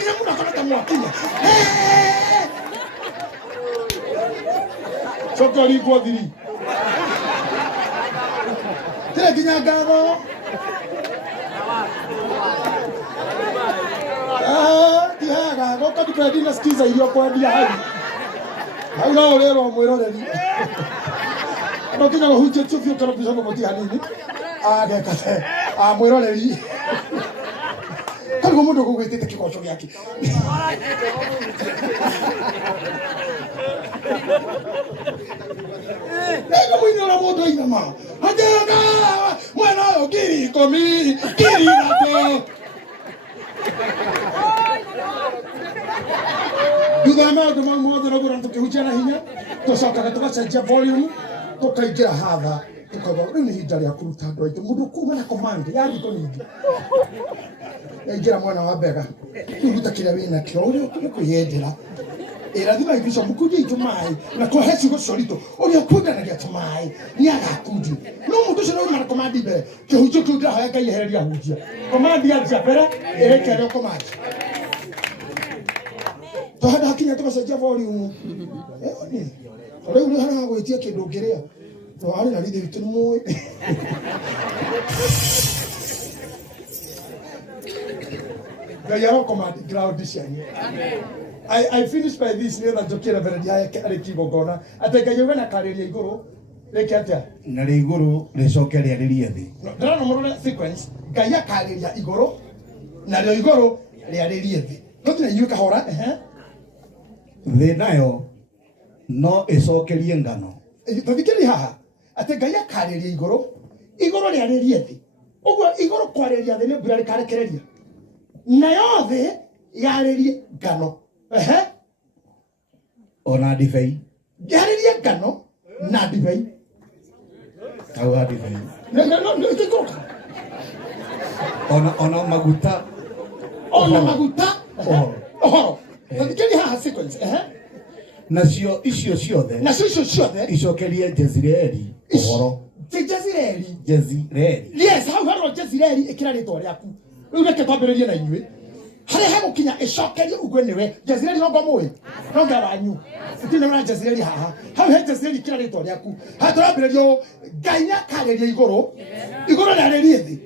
ina muno kana ta mwakinya Sokari kwa diri. Tira kinya gago. Tiha gago katika dina skiza hiyo kwa dia hai. Hauna olero mwiroreri. Ndo kinya huje chufio kana bisho moti hanini. Gekate. Mwiroreri. Kali mundu kugwitite kikoco gyake. Nega mwino la moto inama. Hatega mwana yo kiri komi kiri nato. Dudama ndo mmoja na bora tukihuchana hinya. Tosoka tukachangia volume tukaingira hatha tukaba ni hidari ya kuruta ndo ito mundu kuma na command yari to ningi. Yaingira mwana wa bega. Kuruta kila wina kyo uri kuyendera. Lazima ibisho mukuje itumai na kwa hesi go solito uri okuda na giatumai ni agakudi no mutu shiro mara komandi be ke hujo kuda haya kai heri ahujia komandi ya japera kere komandi to hada hakinya to basaja volume ni ore uri hana go itia kindu ngiria to ari na rithe bitu mu Gayaro komandi ground dishani I finished by this near that Jokera Verdia Kibo Gona. I think I went a career Igoro, Lekata. Nariguru, Lesokeria Riadi. No sequence, Gaya Career Igoro, Nado Igoro, Riadi. Not in a Yukahora, eh? The Nile, no Esokeriangano. Pavikaliha. I think Gaya Career Igoro, Igoro Riadi. Over Igoro Quareria, the Nebula Careria. Nayo, Yari Gano. Ona divei. Yari Gano, na divei. Awa divei. No, it's a cook. Ona maguta. Ona maguta. Oh. But can you have a sequence? Nasio isio de. Nasio de. Isokelia Jezreeli. Ohoro. Jezreeli. Yes, how haro Jezreeli ekirarito ryaku. Ureke twambiririe na inywe. Hare hego kinya icokerie ugwe niwe Jezreeli no ngomwe no ngawanyu itine na Jezreeli haha hau he Jezreeli kira rito ryaku haturambiririo Ngai nyakareria iguru na rerie thi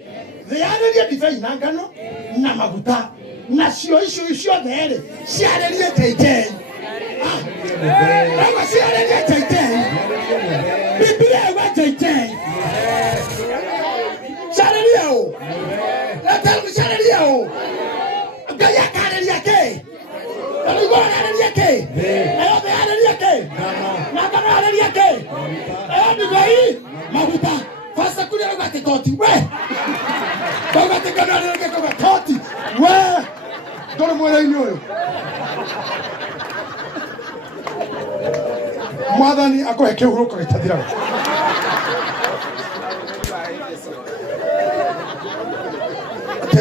thiarerie divai na ngano na maguta nacio icio there ciarerie teitei Rama ciarerie teitei Biblia wa teitei ciarerie o la tamu ciarerie o Gaya kareria ke. Ani gora kareria ke. Ayo be kareria ke. Na kana kareria ke. Ani gai mabuta. Fasa kulia ngati toti we. Baba te kana ngati ko toti. We. Dole mwele inyo. Mwadhani akoheke uruko kitadira.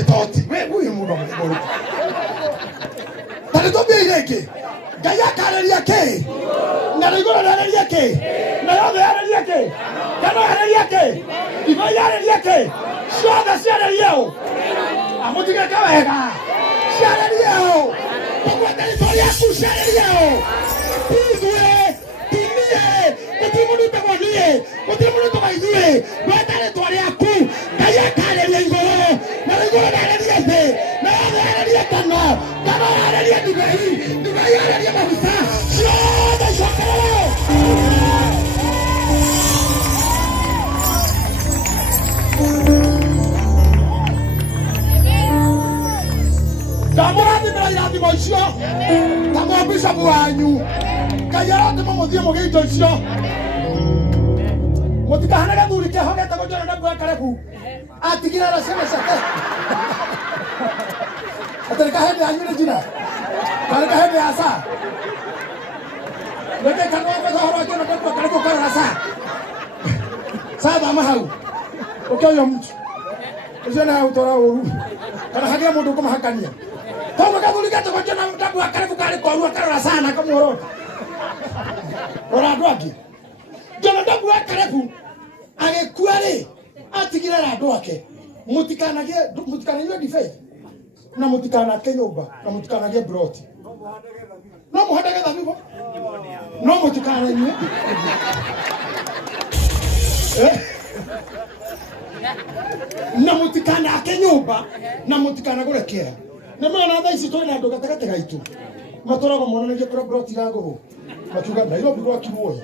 Toti. We huyu mudo mboru. Tale to be ireke. Gaya kareria ke. Na rigoro kareria ke. Na yobe kareria ke. Kana kareria ke. Iba kareria ke. Shoda kareria o. Amutika kawega. Kareria o. Kwa territoria ku kareria o. Pizwe. Timie. Kutimu to kwalie. Kutimu to kwalie. Kwa territoria ku. Gaya kareria igoro. Na rigoro kareria ke. Na yobe kareria kana. Kana kareria divai. Divai kareria mabuta. Shoda shakara. Kamurati mrayati moisho. Kamobisha buanyu. Kayarate momodia mogito isho. Motika hanaga duri ke hoga tago jona na karaku. Atikira la sema sate. Atar ka hede anyu jina. Kar ka hede asa. Ndio kana kwa horo akiona kwa karibu kana saa. Sasa mahau. Ukiona mtu. Usiona utora uru. Kana hagia mundu kumahakania. Kama kathulika to kujana mtabu akaribu kale kwa uru kana sana kama horo. Ora ndwaki. Jana ndabu akaribu. Agekuare atigira randu ake. Mutikanagie defense. Na mutikanagie nyumba, na mutikanagie broti. No muhandage thabibu. No mutikanagie. Na mutikanagie nyumba, na mutikanagie kea. Na mwana tha ici twina andu gatagate gaitu. Matorogo monanagie kura broti gago. Matuga na iro bigwa kiruo.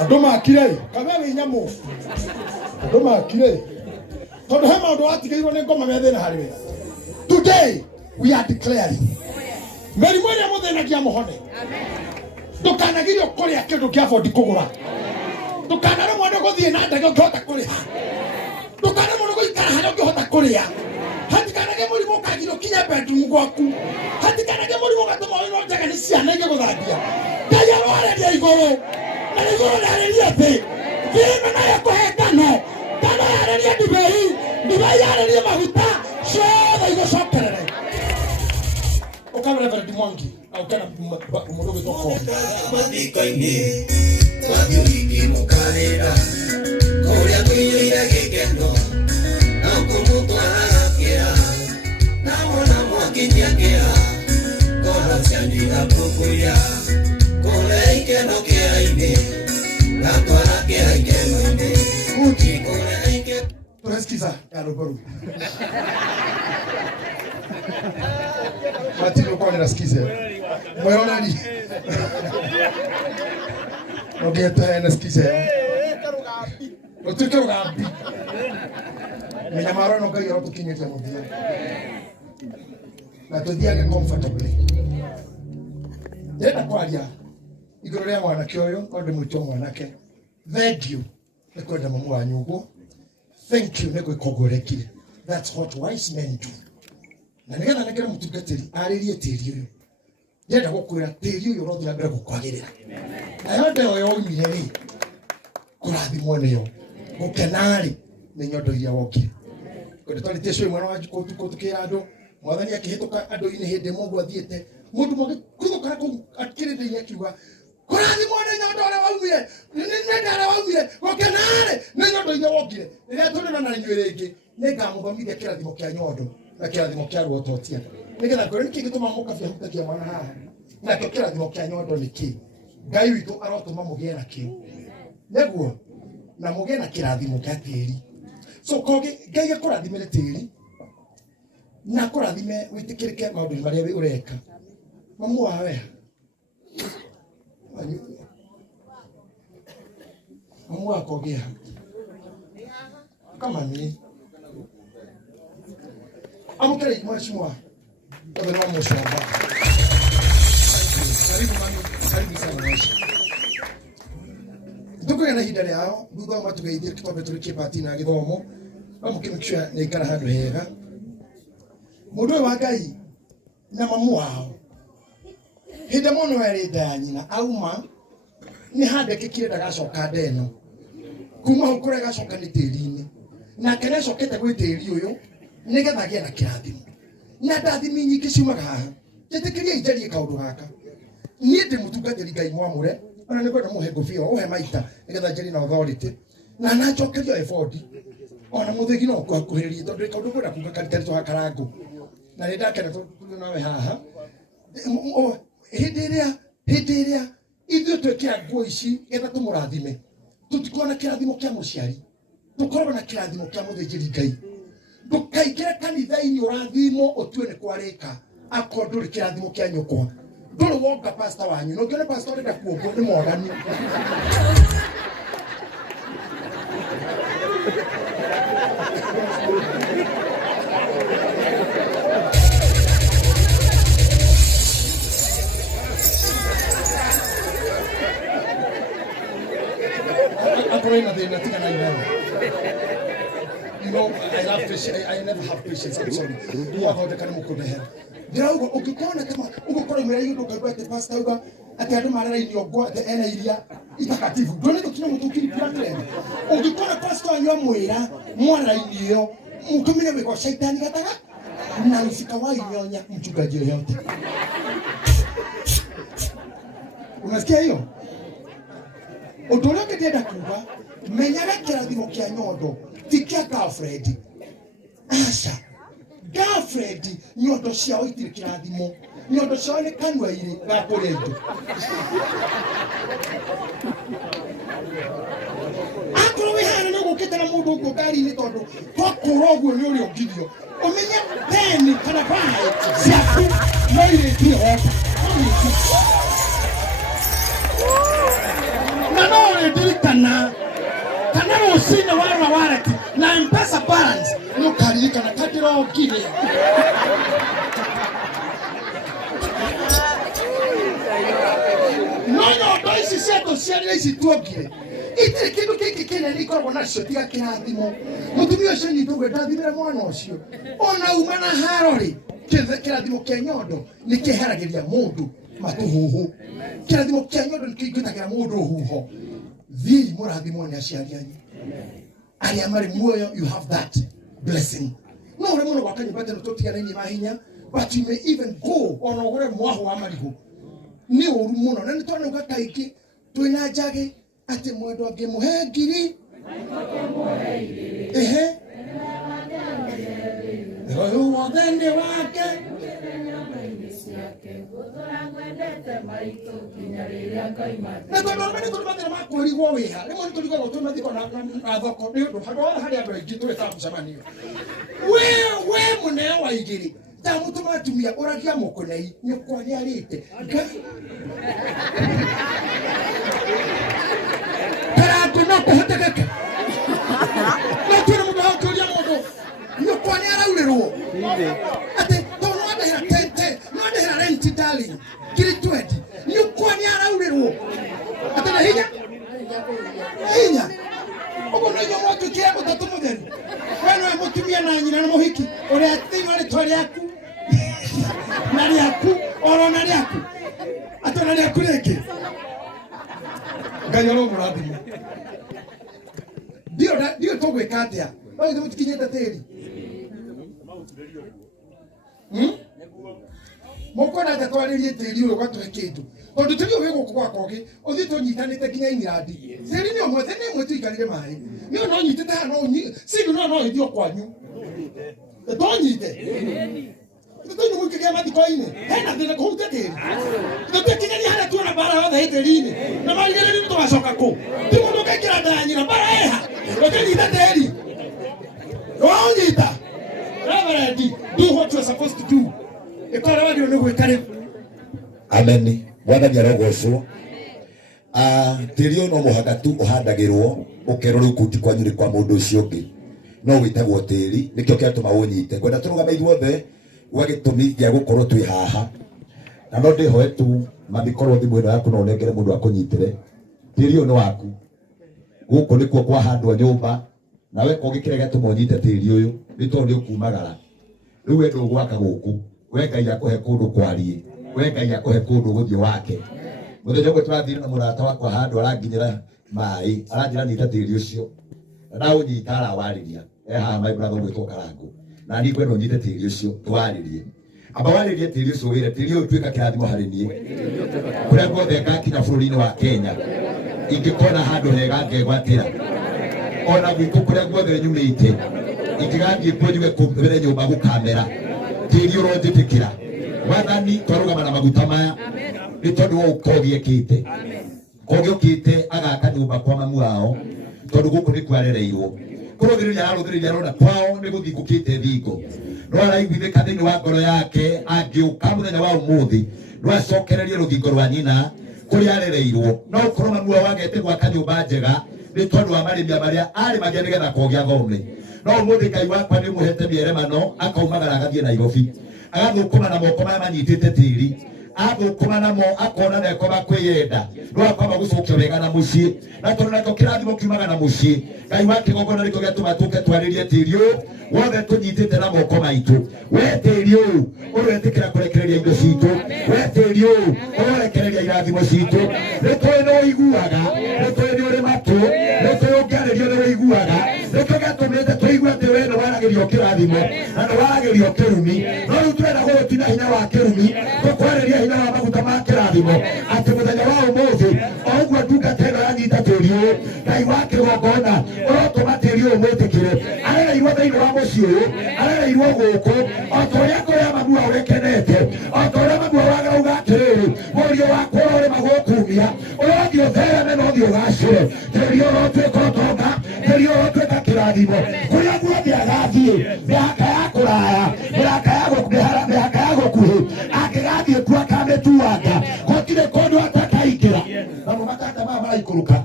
Andu makire, kabe nyamu. Andu makire. Today we are declaring. Meri mwere muthena kia muhone. Ndukanagirio kuria kindu kia bodi kugura. Ndukanare mwana guthie na ndege ngihota kuria. Ndukanare mwana guikara hano ngihota kuria. Hatikanage murimu kagiro kinya bedroom gwaku. Hatikanage murimu gatuma wino njaga ni ciana igiguthambia. Ngai aroreria iguru. Na iguru ndareria thi. Thina na yakuhetano. Kana yareria ndibei. Ndibei yareria mahuta. Shoda igocokerere. Ukamera Reverend Mwangi au kana umudogo toko. Matiko-ini twathuriki mukarira kuria kwiyira gikeno na kumutwara kira na mwana mwakinya kira kono cianira kukuya kule ikeno kira-ini na twara kira ikeno-ini kuti kule ikeno. Tunasikiza Yaroboru. Matino kwa nasikize. Mweona ni. Ogeta nasikize. Otuke ugambi. Menyamaro no kai roto kinyete mudia. Na tudia comfortably. Ndenda kwaria. Igoro ria mwana kioyo, onde mwito mwanake. Thank you. Nekwenda mamu wanyu ugo. Thank you nekwekogorekire. That's what wise men do. Na nigetha nekere mutungatiri aririe tiri uyu. Ndenda gukwira tiri uyu rothi na mbere gukwagirira. Na yonde oyo umire ri. Kurathimwo niyo. Gukenari ni nyondo iria wokire. Kwende twari tesho mwana wa jiko tukira andu. Mwathani akihituka andu ini hindi mungu athiete. Mundu mwage kuthuka akirinde inya kiuga. Kurathimwo ni nyondo ora waumire. Ni ndara waumire. Gukenari ni nyondo iria wokire. Riria tunena na nywire ingi. Ningamuthomithia kirathimo kia nyondo. Na kirathimo kia ruototia nigetha ngore niki gituma mukabia hutakia mwana haha na kirathimo kia nyondo niki Ngai witu arotuma mugie na ki neguo na mugie na kirathimo kia tiri so koge Ngai akurathimire tiri na kurathime witikirike maundu maria we ureka mamu wawe mamu wakogia kama ni amukere mheshimiwa Bwana mheshimiwa. Karibu mami, karibu sana mheshimiwa. Tuko na hidare yao, thutha wa tugeithie kitombe turikie pati na githomo. Bamukimikishwa ni ikara handu hega. Mundu wa Ngai na mamu wao. Hinde mono weri ndanyina auma ni handekekire ndagacoka ndeno. Kuma hukure gacoka ni tiri-ini. Na kene cokete gwi tiri uyu nigetha gie na kirathimo na ndathimi nyingi ciumaga haha njitikiria injarie kaundu gaka nie ndi mutungatiri Ngai mwamure ona ni kwenda muhe ngobio uhe maita nigetha njeri na authority na nacokerio effort ona muthigi no kwakuhiririe tondu kaundu kwenda kuga karitari to hakarangu na ni ndakena tondu nawe haha hindi iria ithuĩ twĩkĩra nguo ici getha tũmũrathime tũtikorwo na kĩrathimo kĩa mũciari tukorwo na kĩrathimo kĩa mũthĩnjĩri Ngai. Ndukaingire kanitha-inĩ ũrathimwo ũtue nĩ kwarĩka akorwo ndũrĩ kĩrathimo kĩa nyũkwa ndũrĩ wonga pastor wanyu nũngĩone pastor ũrenda kuombwo nĩ mwaganu. You know, I love patience. I never have patience. I'm sorry. Ndirauga ukikona kama ugukora mwira yundu kagwa te pastor uga ati andu marara inyo go ati ena iria itakatifu ndone tukina mutukiri plan ukikona pastor anyo mwira mwana inyo mutumire wiko shaitani gataga na usika wa inyonya mchungaji yote. Unasikia hiyo? Utoroke tena kuba menyaga kirathimo kia nyondo tikia girlfriend asha girlfriend nyondo ciao itiri kirathimo nyondo ciao ni kanwa iri gakoredo akoro wihana no gukita na mundu ngari ni tondu twakurogwo ni uri ongirio umenya peni kana bai ciaku noire tio nanore dirikana kana rusine wana warati na mpesa balance nukarika na kadiro okire nono doisi seto siari isi tuokire itire kindu kiki kene nikorwo nacio tiga kirathimo mutumia ucio nyitugwe ndathimira mwana ucio ona uma na harori kirathimo kia nyondo nikiheragiria mundu matuhuhu kirathimo kia nyondo nikigitagira mundu huho thii murathimo ni aciari anyu aria mari muoyo you have that blessing no ure muno wakanyibate no totigana ni mahinya but you may even go on ore mwaho wa marigo ni uru muno na ni twana gakaiki twina jage ati mwendo angimuhe ngiri ehe roho wothe wake na tondå mä nä tå mathä makwärigwo wä ha rä mwe nä tå rigagwo tå mathiko na thoko nä å ndå handå wothe harä andå aingä tå wä mũcemanio we må neo wa igä rä tamå tå matumia å ragia må kå nei nyå kwa nä arä te karangå no kå hotekeka no tuä nä må ndå hakä å ria må ndå nyå kwa nä araurä rwo atä tondå andä hera tente no andä hera renti darling kiri 20 nyå kwa nä araurä rwo atä na hinya uguo no inyuo mwatuä kä ra gå tatå må theru we nowe må tumia na nyina na må hiki å rä a thä rä twa rä aku na rä aku oro na rä aku atå na rä aku rä ngä ngai oro må rathimo ndio tå gwä ka atä a no ithe må tikinyä te tä ri mukwenda ate twaririe tiri uyu gatwe kindu tondu tiri uyu guku gwakogi uthi tunyitanite nginya England tiri ni omwe thene mwe tuikarire mai ni no nyitite hano sindu no ithio kwanyu tonyite tondũ mũkĩgĩa mathiko-inĩ hena thĩna kũhutia tĩri tũtikinyania harĩa tuona mbara yothe tĩri-inĩ na marigĩrĩrio tũgacoka kũ ti mũndũ ũkaingĩra nda ya nyina mbara ĩha ũkĩnyita tĩri waũnyita Reverend, do what you are supposed to do. Amen. Bwana ni arogocwo. Tĩri no mũhaka tu ũhandagĩrwo ũkerwo kuti kwa nyũrĩ kwa mũndũ ũcio ũngĩ no wĩtagwo tĩri nĩkĩo kĩatũma ũnyite ngwenda tũrũgame ithuothe gwa gĩtũmi gĩa gũkorwo twĩ haha na no ndĩhoe tu mangĩkorwo thimũ ĩno yaku no ũnengere mũndũ akũnyitĩre tĩri ũyũ nĩ waku gũkũ nĩkuo kwahandwo nyũmba nawe ko gĩkĩrega tũmonyite tĩri ũyũ nĩ tondũ nĩ ũkumagara rĩu we ndũgwaka gũkũ we Ngai akũhe kũndũ kwarie we Ngai akũhe kũndũ gũthiĩ wake mũthenya ũmwe tũrathire na mũrata wakwa handũ aranginyĩra maĩ aranjĩra nyita tĩri ũcio na ũnyita arawarĩria haha my brother gwĩtwo Karangũ na niĩ ngwenda ũnyite tĩri ũcio twarĩrie amba warĩrie tĩri ũcio wĩre tĩri ũyũ tuĩka kĩrathimo harĩ niĩ kũrĩa guothe ngakinya bũrũri-inĩ wa Kenya ingĩkona handũ hega ngegwatĩra ona gwitũ kũrĩa guothe nyumĩte ingĩgathiĩ kuo njuge kũmbere nyũmba gũkamera tĩri ũronjĩtĩkĩra wathani twarũgama na maguta maya nĩ tondũ wa ũkogiĩkĩte kogiũkĩte agaka nyũmba kwa mamu wao tondũ gũkũ nĩ kwarereirwo kũrũthĩrĩria ararũthĩrĩria arona kwao nĩ gũthingũkĩte thingo no araiguithĩka thĩinĩ wa ngoro yake angĩũka mũthenya wa ũmũthĩ no acokererie rũthingo rwa nyina kũrĩa arereirwo no ũkorwo mamu wao agete gwaka nyũmba njega nĩ tondũ wa marĩmia marĩa arĩmagia nĩgetha kogĩa thome no ũmũthĩ Ngai wakwa nĩ ũmũhete mĩeremano akaumagara agathiĩ Nairobi agathũkũma na moko maya manyitĩte tĩri agukuma namo akona neko bakwiyenda rwakwa bagucukio wega na muci na tondu nako kirathimo kiumaga na muci Ngai wake gogona riko gatuma tuke twaririe tiri uyu wothe tunyitite na moko maitu we tiri uyu uretikira kurekereria indo citu we tiri uyu urekereria irathimo citu nitwe no iguaga nitwe ni uri matu nitwe ungarerio ni iguaga nitwe gatumite tuigua ati we no waragirio kirathimo na no waragirio kirumi no riu twena gutina hinya wa kirumi tukwareria hinya wa maguta ma kirathimo ati muthenya wa umuthi oguo ndungata ino yanyita tiri uyu Ngai wake gogona urotuma tiri uyu mwitikire arereirwo thiini wa mucii uyu arereirwo guku otoria kuria mamua urekenete otoria mamua wagauga atiriri murio wakwa uri magukumia urothi uthereme no thi ugacire tiri urotwika utonga tiri urotwika kirathimo kuria guothe agathie mĩhaka ya kũraya mĩhaka ya gũkuhĩ angĩgathiĩ kuo akamĩtuanga gũtirĩ kũndũ atakaingĩra namo matata maya maraikũrũka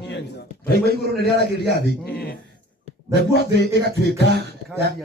raigua igũrũ nĩ rĩaragĩria thĩ naguo thĩ ĩgatuĩka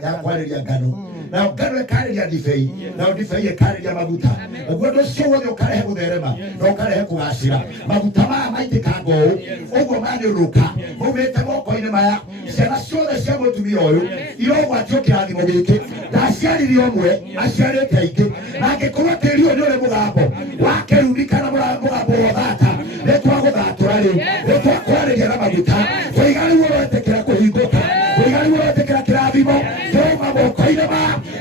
ya kwarĩria ngano na ngano ĩkarĩria ndibei na ndibei ĩkarĩria maguta naguo ũndũ ũcio wothe ũkarehe gũtherema na ũkarehe kũgacĩra maguta maya maitĩkanga ũũ ũguo manĩũrũka maumĩte moko-inĩ maya ciana ciothe cia mũtumia ũyũ irogwatio kĩrathimo gĩkĩ ndaciarire ũmwe aciarĩte aingĩ na angĩkorwo tĩri ũyũ nĩ ũrĩ mũgambo wa kĩrumi kana mũgambo wa thata nĩ twagũthatũra rĩu nĩ twakwarĩria na maguta tũiga rĩu ũretĩkĩra kũhingũka tũiga rĩu ũretĩkĩra kĩrathimo tũuma moko-inĩ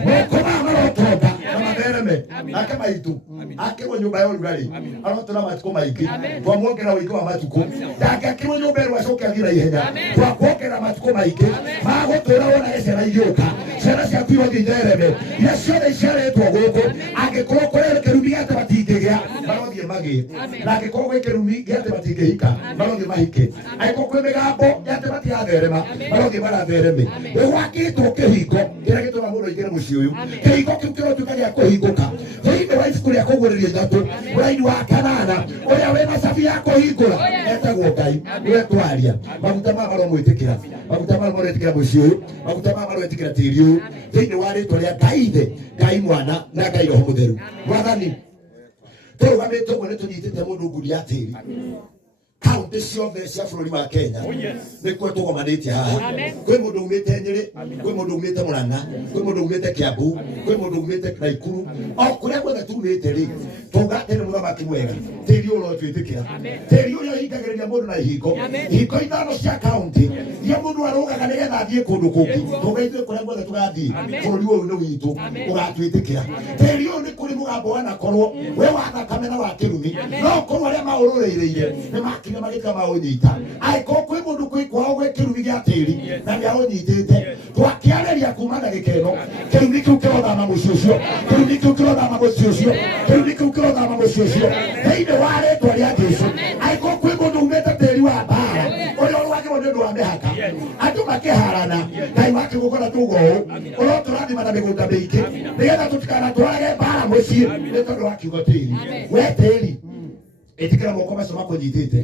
moko maya marotonga na mathereme nake maitũ akĩrwo nyũmba ya ũrugarĩ arotũra matukũ maingĩ twamwongera ũingĩ wa matukũ ndangĩakĩrwo nyũmba ĩrwo acoke athiĩ na ihenya twakuongerera matukũ maingĩ magũtũra wona ciana igĩũka ciana ciaku irothiĩ ithereme iria ciothe iciarĩtwo gũkũ angĩkorwo kũrĩ kĩrumi gĩate matingĩgĩa marothiĩ magĩe na angĩkorwo gwĩ kĩrumi gĩate matingĩhika marothiĩ mahike angĩkorwo kwĩ mĩgambo gĩate matiratherema marothiĩ marathereme gwakĩtwo kĩhingo kĩrĩa gĩtũma mũndũ aingĩre mũciĩ ũyũ kĩhingo kĩu kĩrotuĩka gĩa kũhingũka thĩinĩ wa ibuku rĩa kũguũrĩrio ithatũ mũraini wa kanana ũrĩa wĩna cabi ya kũhingũra etagwo Ngai ũrĩa twaria maguta maya maromwĩtĩkĩra maguta maya maromwĩtĩkĩra mũciĩ ũyũ maguta maya maromwĩtĩkĩra tĩri ũyũ thĩinĩ wa rĩtwa rĩa Ngai Ithe Ngai Mwana na Ngai Roho Mũtheru Mwathani tũrũgamĩte ũguo nĩ tũnyitĩte mũndũ nguri ya tĩri kaunti ciothe cia bũrũri wa Kenya nĩkuo tũgomanĩtie haha kwĩ mũndũ umĩte Nyĩrĩ kwĩ mũndũ umĩte Mũrang'a kwĩ mũndũ umĩte Kiambu kwĩ mũndũ umĩte Naikuru o kũrĩa guothe tumĩte rĩ tuga atĩ nĩ mũthamaki mwega tĩri ũyũ ũrotwĩtĩkĩra tĩri ũyũ ũhingagĩrĩria mũndũ na ihingo ithano cia kaunti iria mũndũ arũgaga nĩgetha athiĩ kũndũ kũngĩ tuga ithuĩ kũrĩa guothe tũgathiĩ bũrũri ũyũ nĩ witũ ũgatwĩtĩkĩra tĩri ũyũ nĩ kũrĩ mũgambo wanakorwo we wa thakame na wa kĩrumi no korwo arĩa maũrũrĩrĩire nĩ makinya magĩka maũnyita angĩkorwo kwĩ mũndũ kwĩ kwao gwĩ kĩrumi gĩa tĩri na nĩaũnyitĩte twakĩarĩria kuma ndagĩka ĩno kĩrumi kĩu kĩrothama mũciĩ ũcio kĩrumi kĩu kĩrothama mũciĩ ũcio kĩrumi kĩu kĩrothama mũciĩ ũcio thĩinĩ wa rĩtwa rĩa Jesũ angĩkorwo kwĩ mũndũ umĩte tĩri wa mbara ũrĩa ũrwagĩrwo nĩ ũndũ wa mĩhaka andũ makĩharana Ngai wake gũkora tuga ũũ ũrotũrathima na mĩgũnda mĩingĩ nĩgetha tũtikanatwarage mbara mũciĩ nĩ tondũ wa kiugo tĩri we tĩri etikira moko macio makũnyitĩte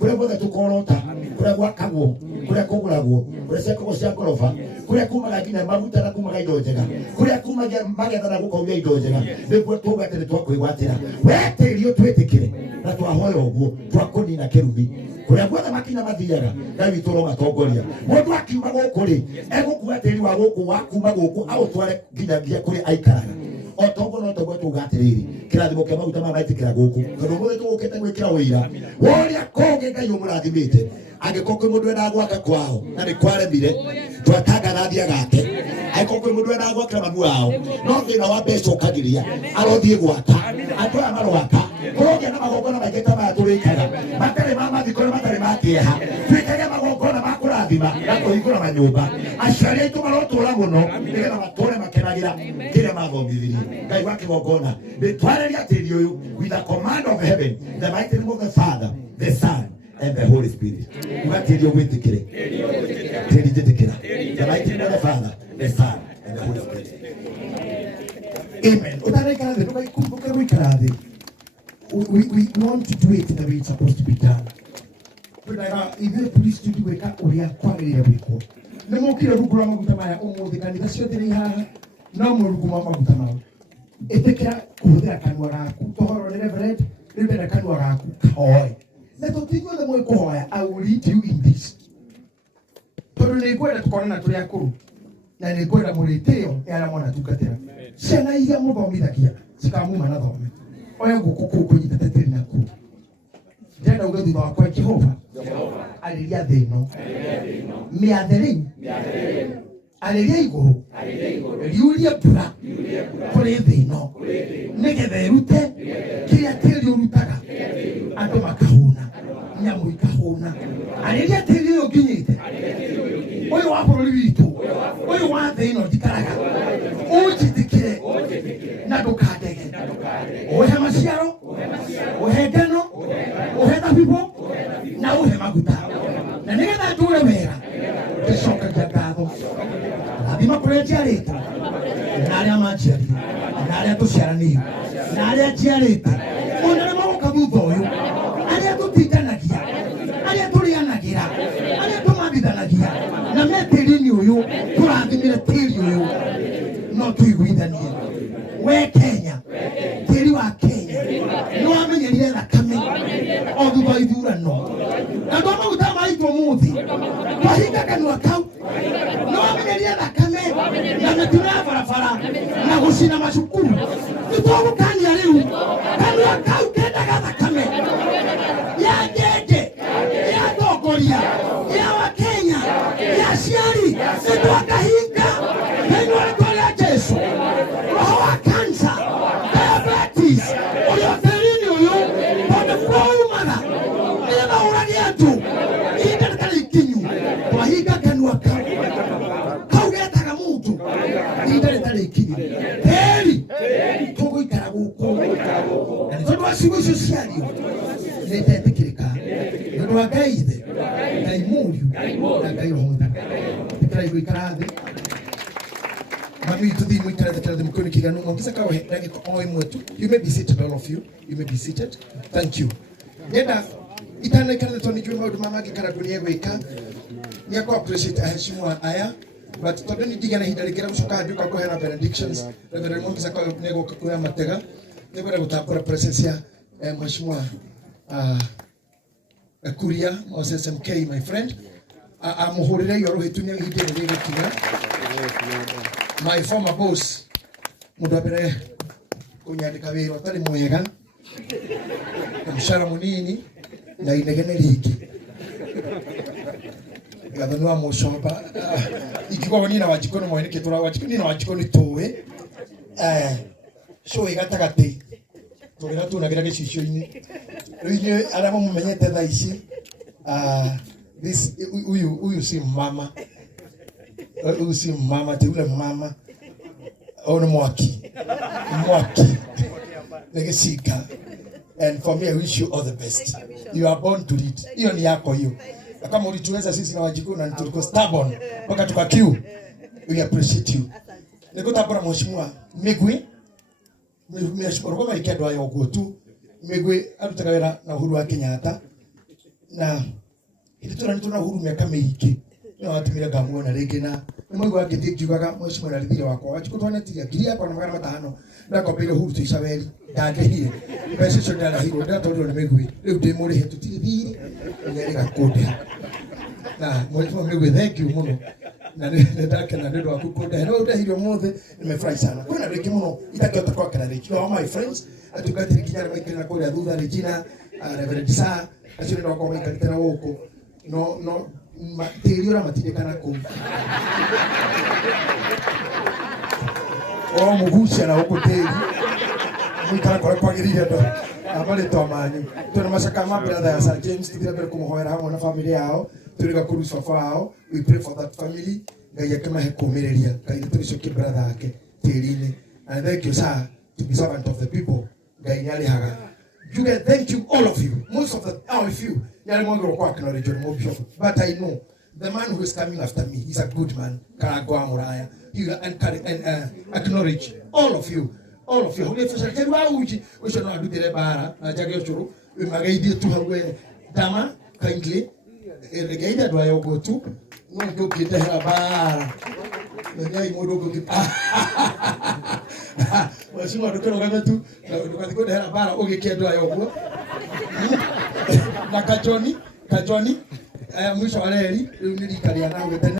kũrĩa guothe tũkorota kũrĩa gwakagwo kũrĩa kũgũragwo kũrĩa ciakagwo cia ngoroba kũrĩa kumaga nginya maguta na kumaga indo njega kũrĩa kumagia magetha na gũkaumia indo njega nĩguo tuga atĩ nĩ twakwĩgwatĩra we tĩri ũtwĩtĩkĩre na twahoya ũguo twakũnina kĩrumi kũrĩa guothe makinya mathiaga Ngai witũ ũromatongoria mũndũ akiuma gũkũ rĩ egũkua tĩri wa gũkũ wa kuma gũkũ aũtware nginyagia kũrĩa aikaraga otongo no togo tuga atiriri kirathimo kia maguta mama itikira guku tondu mwe tugukite gwikira wira woria koge Ngai umurathimite angĩkorwo kwĩ mũndũ ena gwaka kwao na nĩ kwaremire twatangathathia gake angĩkorwo kwĩ mũndũ ena gwakĩra mamu wao no thĩna wa mbeca ũkagĩria arothiĩ gwaka andũ aya marwaka kũrogĩa na magongona maingĩ ta maya tũrĩkaga matarĩ ma mathiko na matarĩ ma kĩeha twĩkage magongona ma kũrathima na kũhingũra manyũmba aciari aitũ marotũra mũno nĩgetha matũre makenagĩra kĩrĩa mathomithirie Ngai wa kĩgongona nĩtwarĩria tĩri ũyũ with the command of heaven the mighty name of the Father the Son and the Holy Spirit. Tĩri ũgwĩtĩkĩre tĩri njĩtĩkĩra the mighty name of the Father the Son and the Holy Spirit. Amen. Utanaikara thĩ ndũgaikũmbũke gũikara thĩ. We want to do it the way it's supposed to be done. Ithuĩ police tuti gwĩka ũrĩa kwagĩrĩire gwĩkwo. Nĩ mũkire rungu rwa maguta maya ũmũthĩ kanitha ciothe nĩ haha no mũrungu wa maguta mau. etekera kuhudira kanwa gaku tohoro ni reverend ribera kanwa gaku kahoe na totigwo the moyo kuhoya. I will lead you in this toro ni gwera tukorana turi akuru na ni gwera muritio ya mwana tugatera ciana iria muthomithagia cikamuma na thome oya gukuku kunyita teteri naku ndenda uge thutha wakwa Jehova ariria thino miatheri ariria iguru riuria mbura kuri thino nigetha irute kiria tiri urutaga andu makahuna nyamu ikahuna ariria tiri uginyite uyu wa bururi witu uyu wa thino ndikaraga ujitikire na ndukandege uhe maciaro uhe ngano uhe thabibu na uhe maguta na nigetha ndure wega ngicokagia ngatho athima kuria njiarite na aria manjiarire na aria tuciaranire na aria njiarite ona ni magoka thutha uyu aria tutindanagia aria turianagira aria tumambithanagia na metiri-ini uyu turathimire tiri uyu no tuiguithanie. We Kenya, tiri wa Kenya no amenyerire thakame o thutha ithurano na ndo maguta maitwo muthi twahinga kanua kau no amenyerire thakame na mĩtino ya barabara na gũcina macukuru nĩtwagũkania rĩu kanua kau kendaga thakame ya ngenge ya atongoria ya Wakenya ya aciari nĩtwakahinga thĩinĩ wa rĩtwa rĩa Jesu. Roho wa kansa diabetes uyu tĩri-inĩ ũyũ tondũ kwaumaga nĩgetha ũrage andũ ihinda rĩtarĩ ikinyu twahinga kanua kau getaga mũndũ ihinda rĩtarĩ ikinyu tĩri tũgũikara gũkũ na nĩ tondũ wa ciugo icio ciario nĩtetĩkĩrĩka nĩ ũndũ wa Ngai Ithe Ngai Mũriũ na Ngai Roho Mũtheru tĩkĩrai gũikara thĩ. Mami tuthi mwikara the mkoni kiganu ngisa kawa dakika oe mwetu. You may be seated, all of you. You may be seated. Thank you. Nenda itana ikana toni jwe maudu mama kikana dunia gweka. Nyako appreciate aheshimwa aya. But todoni digana hidalikira msuka haduka kwa hena benedictions. Reverend Mongisa kwa nego kuya matega. Nebo gutapura presence ya mheshimiwa Kuria Moses MK, my friend. Amuhurire yoro hitunia hide ndige kiga. My former boss, mudabere kunyandika wira utari mwega mshara munini na inegene riki gathano amushoba ikiwa nina wajikono mweneke tura wajikono nina wajikono towe so igatagati tugera tunagira gicicio-ini riu ara mumenyete tha ici this uyu si mama usi mama teule mama ono mwaki negesika. And for me, I wish you all the best. You are born to lead. Hiyo ni yako hiyo. Kama ulituweza sisi na Wajikuu na tuliko stubborn mpaka tukakiu, we appreciate you. Nikutapora mheshimiwa Migwi mheshimiwa kwa ikendo ayo gotu Migwi arutakawera na Uhuru wa Kenyatta na hitutuna nituna Uhuru miaka mingi no atumira gamuona rĩngĩ na nimwe ngĩthiĩ kiugaga mheshimiwa Rithia wakwa Wajikuu twanetiria ngiria kwa magana matano ndakombire Uhuru tuicaweri ndangehire mbeca icio ndarahirwo ndatwarirwo nĩ Migwi rĩu ndĩmũrĩhe tũtirĩ thirĩ nyerĩ gakũnde na mheshimiwa Migwi thank you muno na ndakena nĩ ũndũ waku kũndehe no ndahirwo mũthĩ nimefurahi sana kwĩna rĩngĩ mũno itakĩhota kwakĩra rĩngĩ all my friends atugatĩri kinya maikĩrĩra kũrĩa thutha Regina Reverend Sa acio nĩ ndokoo maikarĩte na gũkũ no tĩri ũrĩa matindĩkana kũu o mũgucia na gũkũ tĩri mũikara kũrĩa kwagĩrĩire andũ amarĩtwa manyu twĩna macaka ma brother ya Sir James tũthire mbere kũmũhoera hamwe na family yao tũrĩga kũruca wao. We pray for that family. Ngai akamahe kũmĩrĩria Ngai tũrĩcokie brother yake tĩri-inĩ. And thank you sir to be servant of the people. Ngai nĩarĩhaga. You can thank you all of you. Most of the all of you. But I know the man who is coming after me is a good man. He will acknowledge all of you. All of you. We should not do the bar. We might to have Dama kindly. Regained where you go to. No go get the bar. Mheshimiwa ndukero gabe tu ndukathiko ndehera bara ugikiendu ayo guo na kajoni mwisho wa reri riu ni rikaria nawe